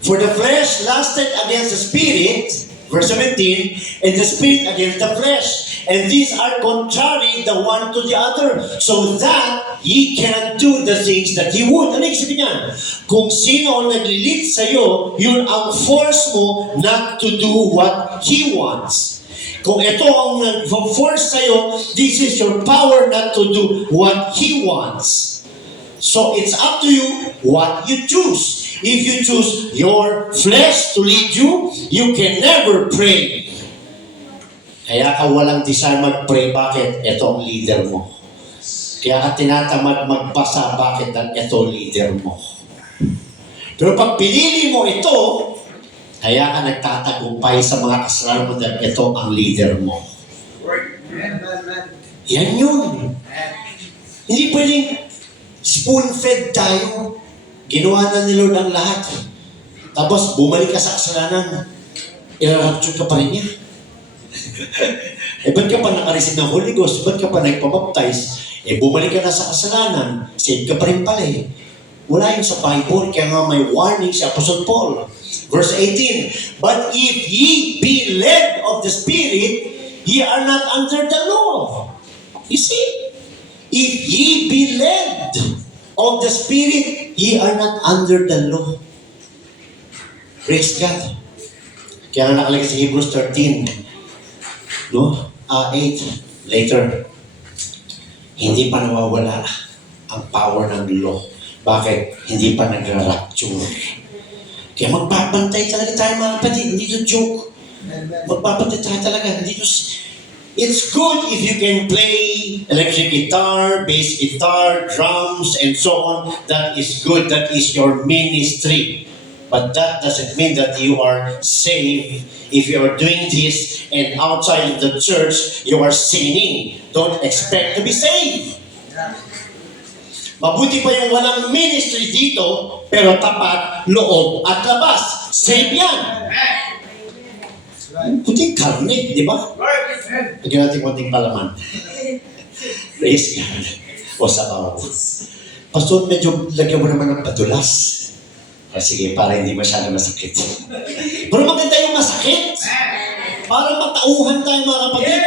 For the flesh lusted against the Spirit, verse 17, and the Spirit against the flesh. And these are contrary the one to the other, so that ye cannot do the things that ye would. Ano yung sabi niya? Kung sino ang nag-lead sa'yo, yun ang force mo not to do what he wants. Kung ito ang nag-force sa'yo, this is your power not to do what he wants. So it's up to you what you choose. If you choose your flesh to lead you, you can never pray. Kaya ka walang desire mag-pray. Bakit? Ito ang leader mo. Kaya ka tinatamad magbasa. Bakit? Ito ang leader mo. Pero pag pinili mo ito, kaya ka nagtatagumpay sa mga kasalanan mo dahil ito ang leader mo. Yan yun. Hindi pwedeng spoon-fed tayo. Ginawa na ni Lord ang lahat. Tapos bumalik ka sa kasalanan. Irarapture ka pa rin niya. Ba't ka pa nakareceive ng Holy Ghost? Ba't ka pa nagpabaptize? Bumalik ka na sa kasalanan. Save ka pa rin pala eh. Wala yun sa Bible. Kaya nga may warning si Apostle Paul. Verse 18, but if ye be led of the Spirit, ye are not under the law. You see? If ye be led of the Spirit, ye are not under the law. Praise God. Kaya nga nakalagay sa Hebrews 13, no? 8, later. Hindi pa nawawala ang power ng law. Bakit? Hindi pa nagra-rapture. Kaya magbabantay talaga tayo mga kapatid. Hindi to joke. Magbabantay tayo talaga. Hindi to... It's good if you can play electric guitar, bass guitar, drums, and so on. That is good. That is your ministry. But that doesn't mean that you are saved. If you are doing this and outside of the church, you are sinning. Don't expect to be saved. Mabuti pa yung walang ministry dito, pero tapat, loob, at labas. Save yan. Kunting karne, di ba? Lagyan natin kunting palaman. Praise God. O sabaw. Pastor, medyo lagyan mo naman ng padulas. Sige, para hindi masyado masakit. Pero maganda yung masakit. Para matauhan tayo mga kapatid.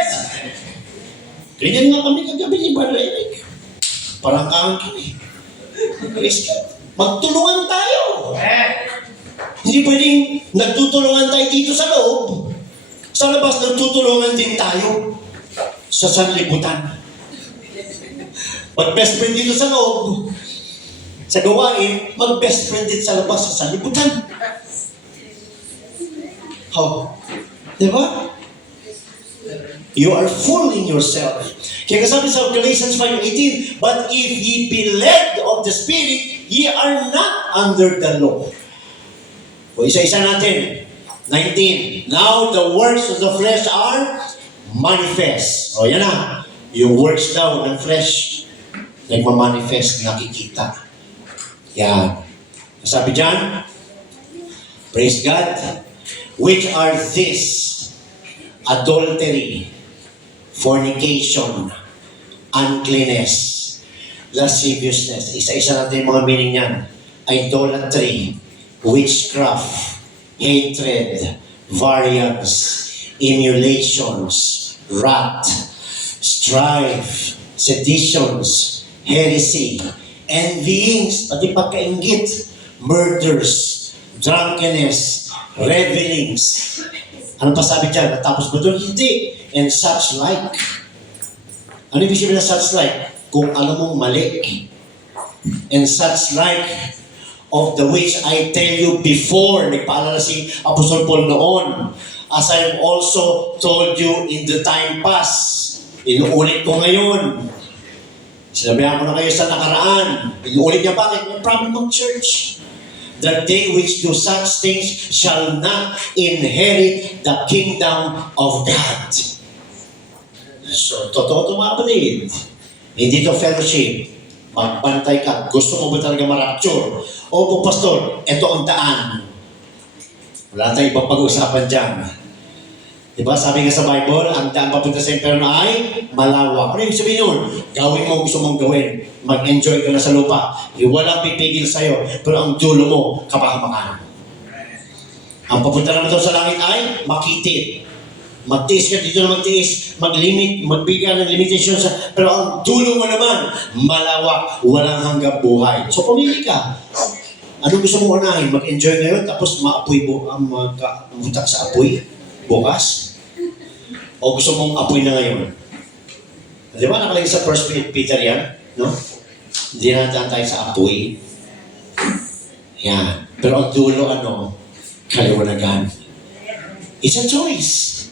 Ganyan nga kami kagabi ni Brother Eric. Parang kami. Praise God. Magtulungan tayo. Hindi pwedeng nagtutulungan tayo dito sa loob. Sa labas, nagtutulungan din tayo sa sanlibutan. Mag-best friend dito sa loob. Sa gawain, mag-best friend din sa labas sa sanlibutan. How? Diba? You are fooling yourself. Kaya kasabi sa Galatians 5:18, but if ye be led of the Spirit, ye are not under the law. O isa-isa natin. 19. Now the works of the flesh are manifest. O yan na. Yung works daw ng flesh, nagmamanifest, nakikita. Yan. Sabi dyan, praise God, which are this: adultery, fornication, uncleanness, lasciviousness. Isa-isa natin yung mga meaning niyan. Idolatry, witchcraft, hatred, variance, emulations, wrath, strife, seditions, heresy, envyings, pati pagkainggit, murders, drunkenness, revelings. Ano pa sabi dyan? Natapos ba doon? Hindi. And such like. Ano ibig sabihin na such like? Kung alam mong mali. And such like of the which I tell you before. Nagpaalala si Apostle Paul noon. As I have also told you in the time past. Inuulit ko ngayon. Sinabihan ko na kayo sa nakaraan. Inuulit niya, bakit? May problem ng church. That they which do such things shall not inherit the kingdom of God. So, totoo ito mga kapatid. Hindi to fellowship. Magbantay ka. Gusto mo ba talaga ma-rapture? Opo, pastor, ito ang daan. Wala tayong ibang pag-uusapan dyan. Diba, sabi nga sa Bible, ang daan papunta sa impyerno ay malawak. Ano yung sabihin yun? Gawin mo gusto mong gawin. Mag-enjoy ka na sa lupa. Walang pipigil sa'yo. Pero ang dulo mo, kapahamakan. Ang papunta naman daw sa langit ay makitid. Magtiis ka dito na magtiis. Mag-limit, magbigay ng limitation sa... Pero ang dulo mo naman, malawak. Walang hanggang buhay. So pumili ka. Ano gusto mo unahin? Mag-enjoy ngayon, tapos maapoy mo, mamutak sa apoy bukas? O gusto mong apoy na ngayon? Di ba nakalagay sa 1 Peter yan? No? Hindi natin tayo sa apoy. Yan. Pero ang dulo, kaliwanagan. It's a choice.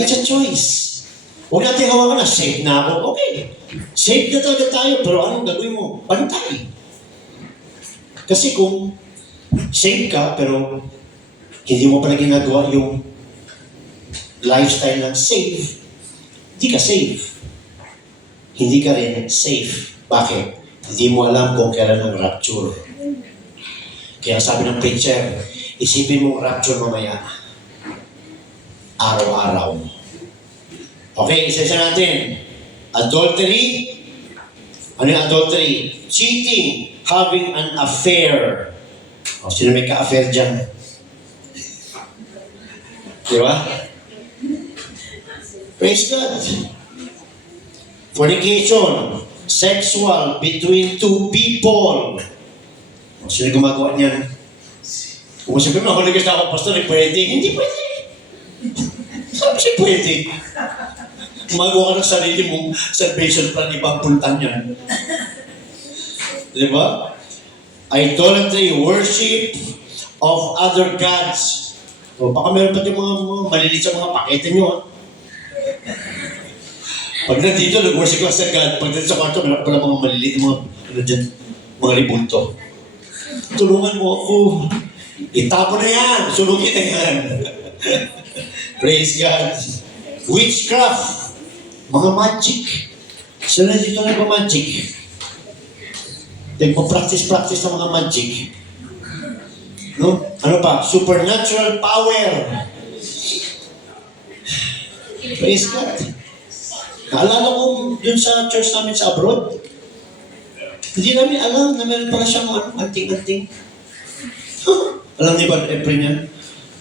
It's a choice. Huwag natin hawakan na, saved na ako. Okay. Saved na talaga tayo, pero anong gagawin mo? Pantay. Kasi kung saved ka, pero hindi mo pala ginagawa yung lifestyle ng save, hindi ka safe. Hindi ka rin safe. Bakit? Hindi mo alam kung kailan ang rapture. Kaya sabi ng preacher, isipin mong rapture mamaya. Araw-araw. Okay, isa-isa natin. Adultery. Ano yung adultery? Cheating. Having an affair. O, sino may ka-affair dyan? Di ba? Praise God. Fornication. Sexual between two people. O, sino gumagawa niyan? Kung sabi mo, huligas na ako, pastor, pwede. Hindi pwede. Sabi siya pwede. Gumagawa ka ng sarili mong salvation plan, ibang puntan yan. Di ba? Idolatry, worship of other gods. O, baka meron pa yung mga malilit sa mga pakete nyo. Pag nandito, nag-worship ka sa God. Pag nandito sa kwarto, meron pala mga malilit, mga ribulto. Tulungan mo ako. Itapo na yan. Sunugin na yan. Praise God. Witchcraft. Mga magic. Sila dito nagpa-magic. Nagpa-practice ng mga magic. No? Ano pa? Supernatural power. Praise God. Naalala ko dun sa church namin sa abroad, hindi namin alam na meron pala siyang anting-anting. Alam niyo ba, April niya?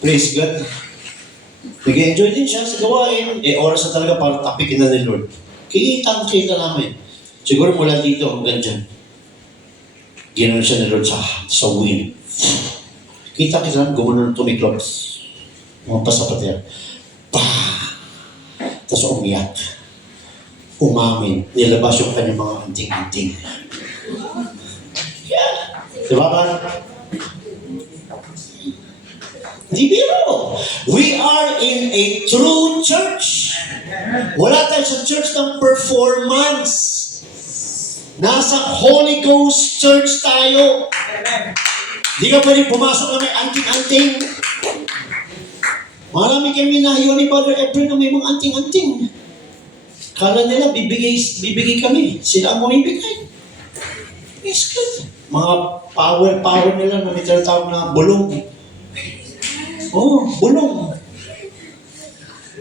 Praise God. Nag-enjoy din siya sa gawain. Oras na talaga para tapikin na ni Lord. Kita namin. Siguro mula dito hanggang dyan. Ginanon siya ni Lord sa wind. Kita gumano ng tumiklop. Mga pasapat yan. Tapos umiyak. Umamin. Nilabas yung kanyang mga anting-anting. Yeah. Diba ba? Di biro. We are in a true church. Wala tayo sa church ng performance. Nasa Holy Ghost Church tayo. Di ka pwede pumasok na may anting-anting. Marami kami nahiyo ni Father April na may mga anting-anting. Kala nila, bibigay kami. Sila ang bumibigay. Yes, good. Mga power nila na may tinatawag na bulong. Oh, bulong.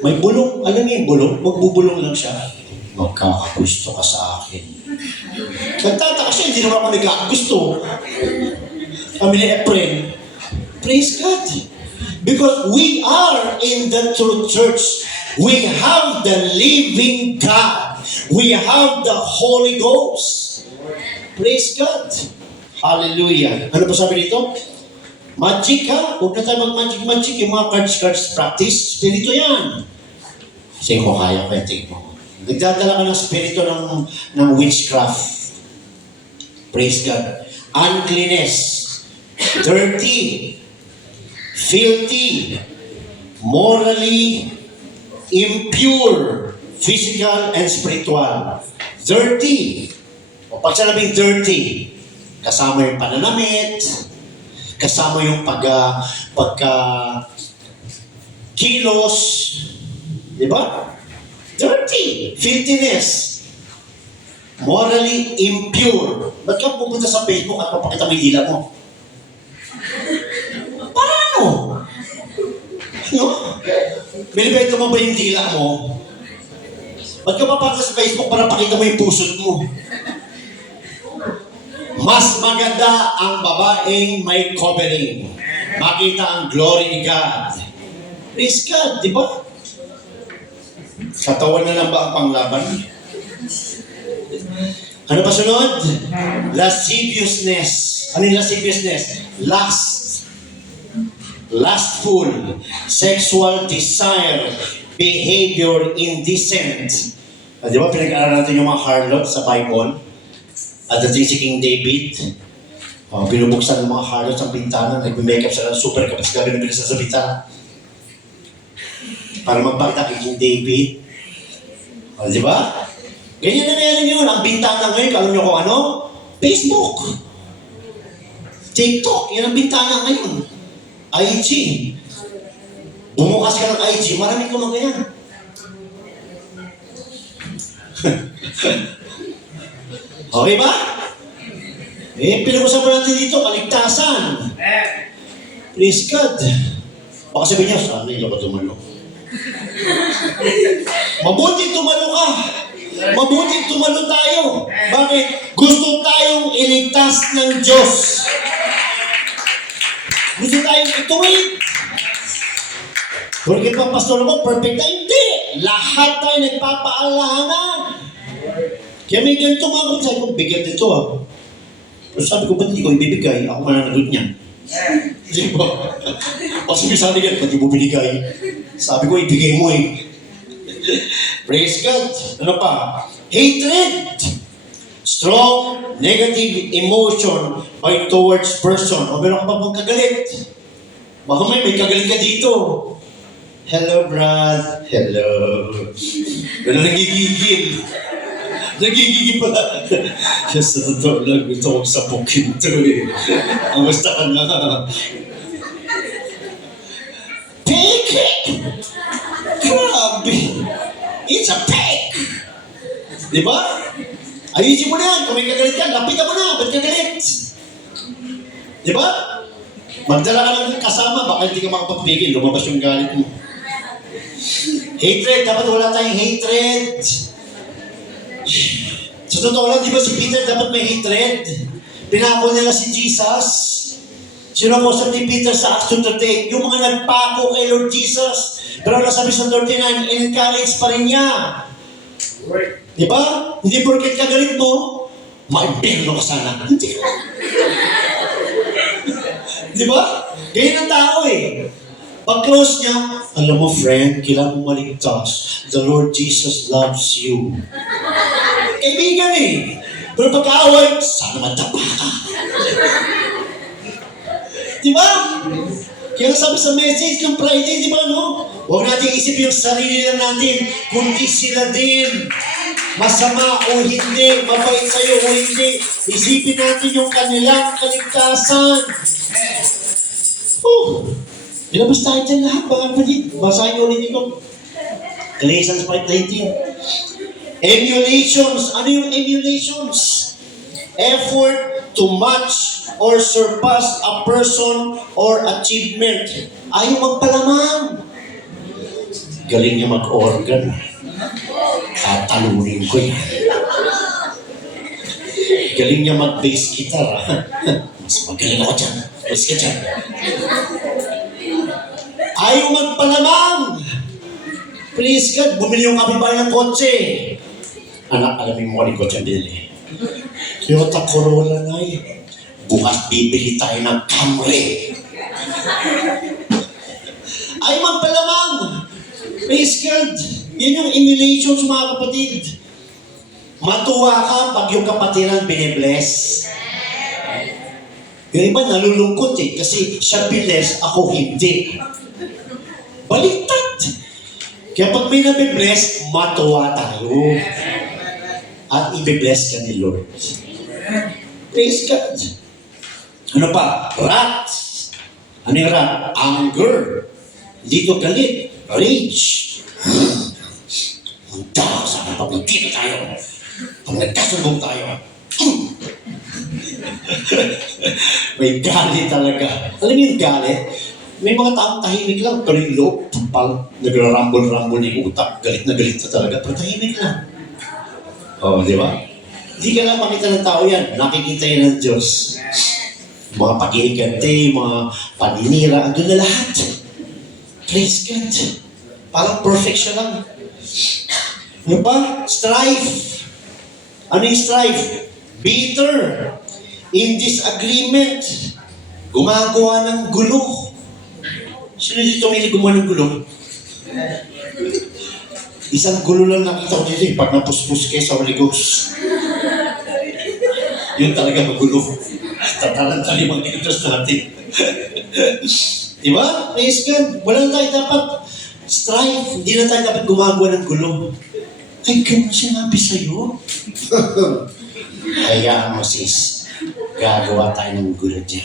May bulong. Alam niyo yung bulong? Magbubulong lang siya. Magkakagusto ka sa akin. Nagtataka siya, hindi naman ako nagkakagusto. Kami ni April. Praise God. Because we are in the true church. We have the living God. We have the Holy Ghost. Praise God. Hallelujah. Ano pa sabi dito? Magic ha? Huwag na tayo mag-magic. Yung mga cards practice, spirito yan. Sige mo, kaya ko yung mo. Nagdadala ka ng spirito ng witchcraft. Praise God. Uncleanness. Dirty. Filthy. Morally impure. Physical and spiritual. Dirty. O pag sinabing dirty, kasama yung pananamit, kasama yung kilos, di ba? Dirty, filthiness, morally impure. Ba't ka pupunta sa Facebook at papakita mo yung dila mo? Paano? No? Binibento mo ba yung dila mo? Ba't ka papakita sa Facebook para pakita mo yung pusod mo? Mas maganda ang babaeng may covering. Makita ang glory ni God. Praise God, di ba? Katawan na lang ba ang panglaban? Ano pa sunod? Lasciviousness. Ano yung lasciviousness? Lust. Lustful. Sexual desire. Behavior indecent. Di ba pinag-aaral natin yung mga harlot sa Bible? At dating si King David, Binubuksan ng mga harlots ang bintana, nag-makeup sila ng super kapag gabi na bilisan sa bintana. Para magpakita kay King David. Di ba? Ganyan na meron yun. Ang bintana ngayon, alam nyo kung ano? Facebook. TikTok, yan ang bintana ngayon. IG. Bumukas ka ng IG, maraming kumagayan. Okay ba? Pinag-usapan natin dito, kaligtasan. Praise God. Baka sabihin niya, saan hindi ako tumalo? Mabuti tumalo ka. Mabuti tumalo tayo. Bakit? Gusto tayong iligtas ng Diyos. Gusto tayong ituwid. Porque pa, pastor mo, perfect tayo. Hindi. Lahat tayo nagpapaalahanan. Kaya may ganito mga kapatid, sabi ko, bigyan dito ah. Pero sabi ko, ba't hindi ko ibibigay? Ako mananagot niya. Di ba? Kasi sabi ka, ba't di mo binigay? Sabi ko, ibigay mo eh. Praise God. Ano pa? Hatred. Strong negative emotion by towards person. O meron ka pa bang kagalit? Baka may kagalit ka dito. Hello, Brad. Hello. Pero nagigigil. Nagigigil pala. Sa totoo lang, gusto kong sapukin ito eh. Ang basta ka na. Peke! Grabe! It's a peke! Di ba? Ayusin mo na yan. Kung may kagalit ka, lapitan mo na. Ba't kagalit? Di ba? Magdala ka ng kasama, baka hindi ka makapagpigil. Lumabas yung galit mo. Hatred. Dapat wala tayong hatred. Sa totoo lang, di ba si Peter dapat may hatred? Pinako nila si Jesus. Sino po sa ni Peter sa Acts 2:38? Yung mga nagpako kay Lord Jesus. Pero nasabi sa 39, encourage pa rin niya. Di ba? Hindi porket kagalit mo, maimpirno ka sana. Hindi ka. Di ba? Ganyan ang tao eh. Pag-close niya, alam mo friend, kailangan mo maligtas. The Lord Jesus loves you. Kaibigan eh. Pero pagka-away, sana matapa ka. Di ba? Kaya sabi sa message ng Friday, di ba no? Huwag natin isip yung sarili lang natin, kundi sila din. Masama o hindi, mabait sa'yo o hindi. Isipin natin yung kanilang kaligtasan. Ilabas tayo dyan lahat, mga kapatid. Basahin nyo ulit ito. Galatians 5:19. Emulations. Ano yung emulations? Effort to match or surpass a person or achievement. Ayaw magpalamang. Galing niya mag-organ. Tatalunin ko yan. Galing niya mag-bass guitar. Mas magaling ako dyan. Bass ka dyan. Ayaw magpalamang. Please God, bumili yung kapibay ng kotse. Anak, alamin mo rin kotse bili. Toyota Corolla na yun. Bukas bibili tayo ng Camry. Ayaw magpalamang. Praise God. Yan yung emulations, mga kapatid. Matuwa ka pag yung kapatiran binibless. Yung iba nalulungkot eh, kasi siya bless, ako hindi. Baliktad. Kaya pag may nabibless, matuwa tayo. At ibibless ka ni Lord. Praise God. Ano pa? Wrath. Ano yung wrath? Anger. Dito galit. Rage. Ang dahil sana pag nagkita tayo. Pag nagkasulbong tayo. May galit talaga. Alam mo yung galit? May mga taong tahimik lang, pero yung loob, pag nagra-rumble-rumble yung utak, galit na talaga, pero tahimik lang. Di ba? Hindi ka lang makita ng tao yan, nakikita yan ng Diyos. Mga pag-iigante, mga paninira, andun na lahat. Praise God. Parang perfection lang. Ano ba? Strife. Ano yung strife? Bitter. In disagreement. Gumagawa ng gulo. Sino dito may gumawa ng gulo? Isang gulo lang nakita ko dito, pag napuspus kayo sa Holy Ghost. Yun talaga magulo. Tatarantali mga interest natin. Diba? Praise God. Wala na tayo dapat strife. Hindi na tayo dapat gumagawa ng gulo. Ay, ganun sinabi sa'yo. Hayaan mo, sis. Gagawa tayo ng gulo dyan.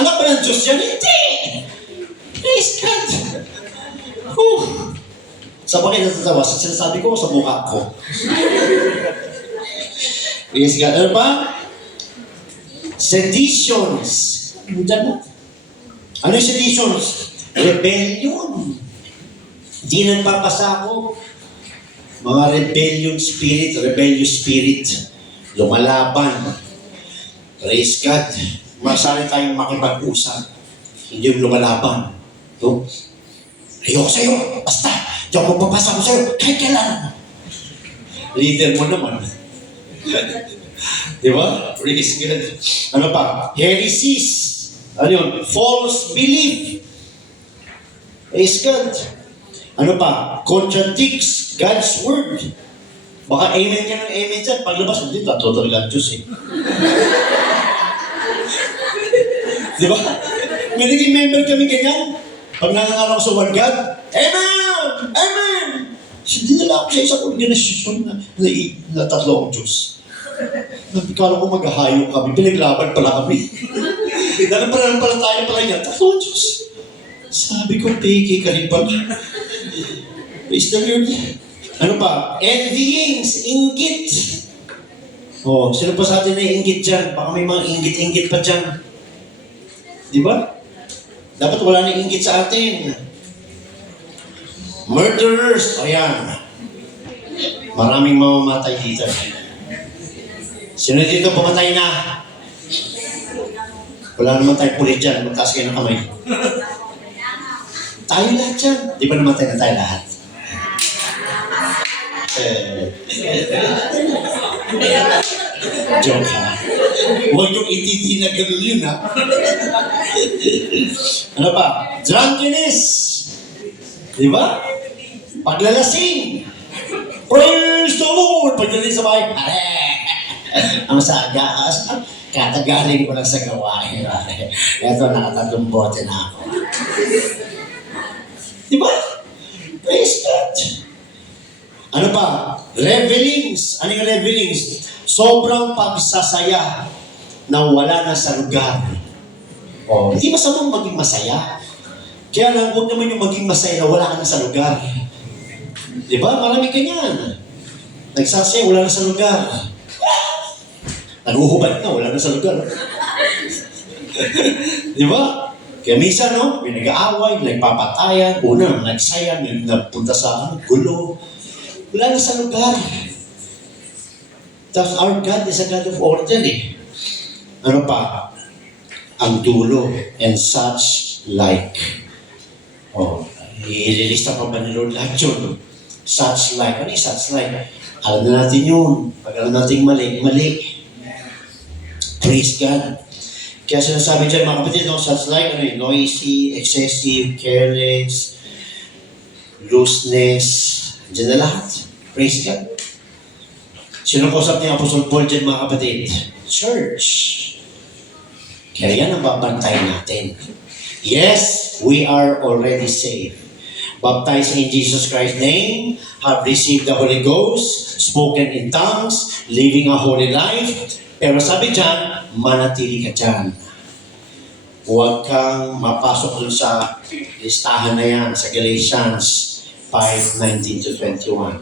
Anak ba ng Diyos yan? Hindi! Praise God! Sa bakit natatawa? Sa sinasabi ko o sa mukha ko? Praise God. Ano ba? Seditions. Ano yung seditions? Rebellion. Hindi nagpapasakop. Mga rebellious spirit. Lumalaban. Praise God. Masali tayong makipag-usap. Hindi yung lumalaban. No? Ayoko sa'yo. Basta. Di ako magpapasa ko sa'yo. Kahit kailan. Leader mo naman. Di ba? Praise God. Ano pa? Heresies. Ano yun? False belief. Praise God. Ano pa? Contradicts God's word. Baka amen ka ng amen dyan. Paglabas, hindi, totoo talaga ang Diyos eh. Di ba? May naging member kami ganyan. Pag nangangaral ko sa one God, amen! Amen! Hindi nila ako sa isang organisasyon na tatlo ang Diyos. Nagkala ko maghahayo kami, pinaglaban pala kami. Nanampalataya pala niya, tatlo ang Diyos. Sabi ko, peke ka rin pala. Praise the Lord. Ano pa? Envyings, inggit. Oh, sino pa sa atin na inggit dyan? Baka may mga inggit-inggit pa dyan. Di ba? Dapat wala na inggit sa atin. Murderers. Ayan. Maraming mamamatay dito. Sino dito pumatay na? Wala naman tayong pulit dyan. Magtaas kayo ng kamay. Tayo lahat dyan. Di ba namatay na tayo lahat? Joke ha. Huwag yung ititi na gano'n yun ha. Ano pa? Drunkenness. Di ba? Paglalasing. Praise the Lord! Pagdating sa bahay, ang sagas, katagaling ko lang sa gawain. Ito, nakatatlong bote na ako. Di ba? Praise God. Ano pa? Revelings. Ano yung revelings? Sobrang pagsasaya na wala na sa lugar. Oh, hindi masamang maging masaya. Kaya lang, huwag naman yung maging masaya na wala ka na sa lugar. Di ba? Marami ganyan. Nagsasaya, wala na sa lugar. Naguhubad na, wala na sa lugar. Di ba? Kaya minsan, no, may nag-aaway, nagpapatayan, una, nagsaya, may nagpunta sa gulo. Wala na sa lugar. Tapos our God is a God of order eh. Ano pa? Ang dulo and such like. Oh, ililista pa ba ni Lord lahat yun? Such like. Ano yung such like? Alam na natin yun. Pag alam natin mali, mali. Praise God. Kaya sinasabi dyan, mga kapatid, no, such like, ano yun, noisy, excessive, careless, looseness, dyan na lahat. Praise God. Sino kausap ni Apostol Paul dyan, mga kapatid? Church. Kaya yan ang babantayan natin. Yes, we are already saved. Baptized in Jesus Christ's name, have received the Holy Ghost, spoken in tongues, living a holy life. Pero sabi dyan, manatili ka dyan. Huwag kang mapasok dun sa listahan na yan sa Galatians 5:19-21.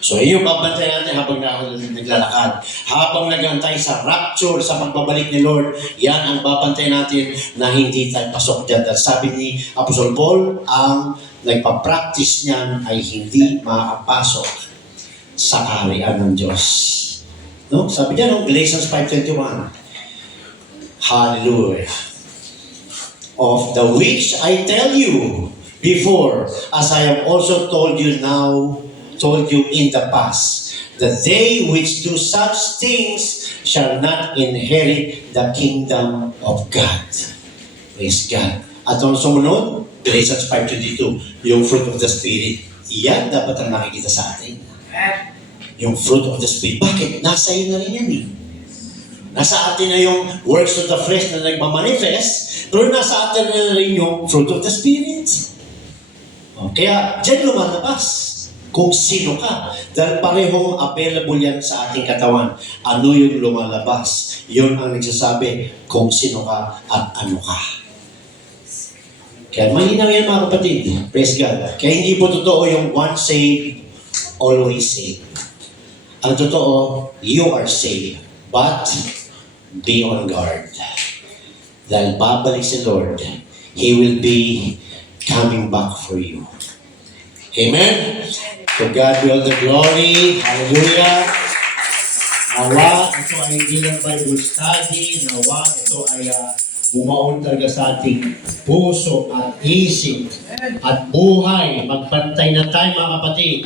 So, yun yung babantayan natin habang naglalakad. Habang nagantay sa rapture, sa pagbabalik ni Lord, yan ang babantayan natin na hindi tayo pasok dyan. Dahil sabi ni Apostol Paul, ang nagpa-practice niyan ay hindi makapasok sa kaharian ng Diyos. No? Sabi niya, no? Galatians 5:21. Hallelujah. Of the which I tell you before, as I have also told you in the past, that they which do such things shall not inherit the kingdom of God. Praise God. At ang sumunod, Galatians 5:22, yung fruit of the Spirit. Iyan dapat ang nakikita sa atin. Yung fruit of the Spirit. Bakit? Nasa iyo na rin yan eh. Nasa atin na yung works of the flesh na nagmamanifest, pero nasa atin na rin yung fruit of the Spirit. Kaya, dyan lumalabas kung sino ka. Dahil parehong available yan sa ating katawan. Ano yung lumalabas? Yun ang nagsasabi kung sino ka at ano ka. Kaya malinaw yan mga kapatid. Praise God. Kaya hindi po totoo yung once saved, always saved. Ang totoo, you are saved. But, be on guard. Dahil babalik si Lord, He will be coming back for you. Amen? To God be all the glory. Hallelujah. Nawa, ito ay hindi lang Bible study. Nawa, ito ay bumaon talaga sa ating puso at isip at buhay. Magbantay na tayo mga kapatid.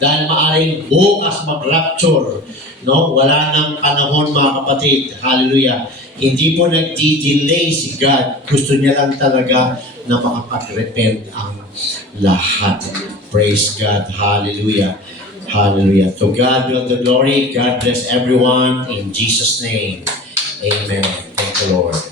Dahil maaring bukas mag-rapture. No? Wala nang panahon mga kapatid. Hallelujah. Hindi po nagdi-delay si God. Gusto niya lang talaga na makapag-repent ang lahat. Praise God. Hallelujah. Hallelujah. To God be all the glory. God bless everyone. In Jesus' name. Amen. Thank the Lord.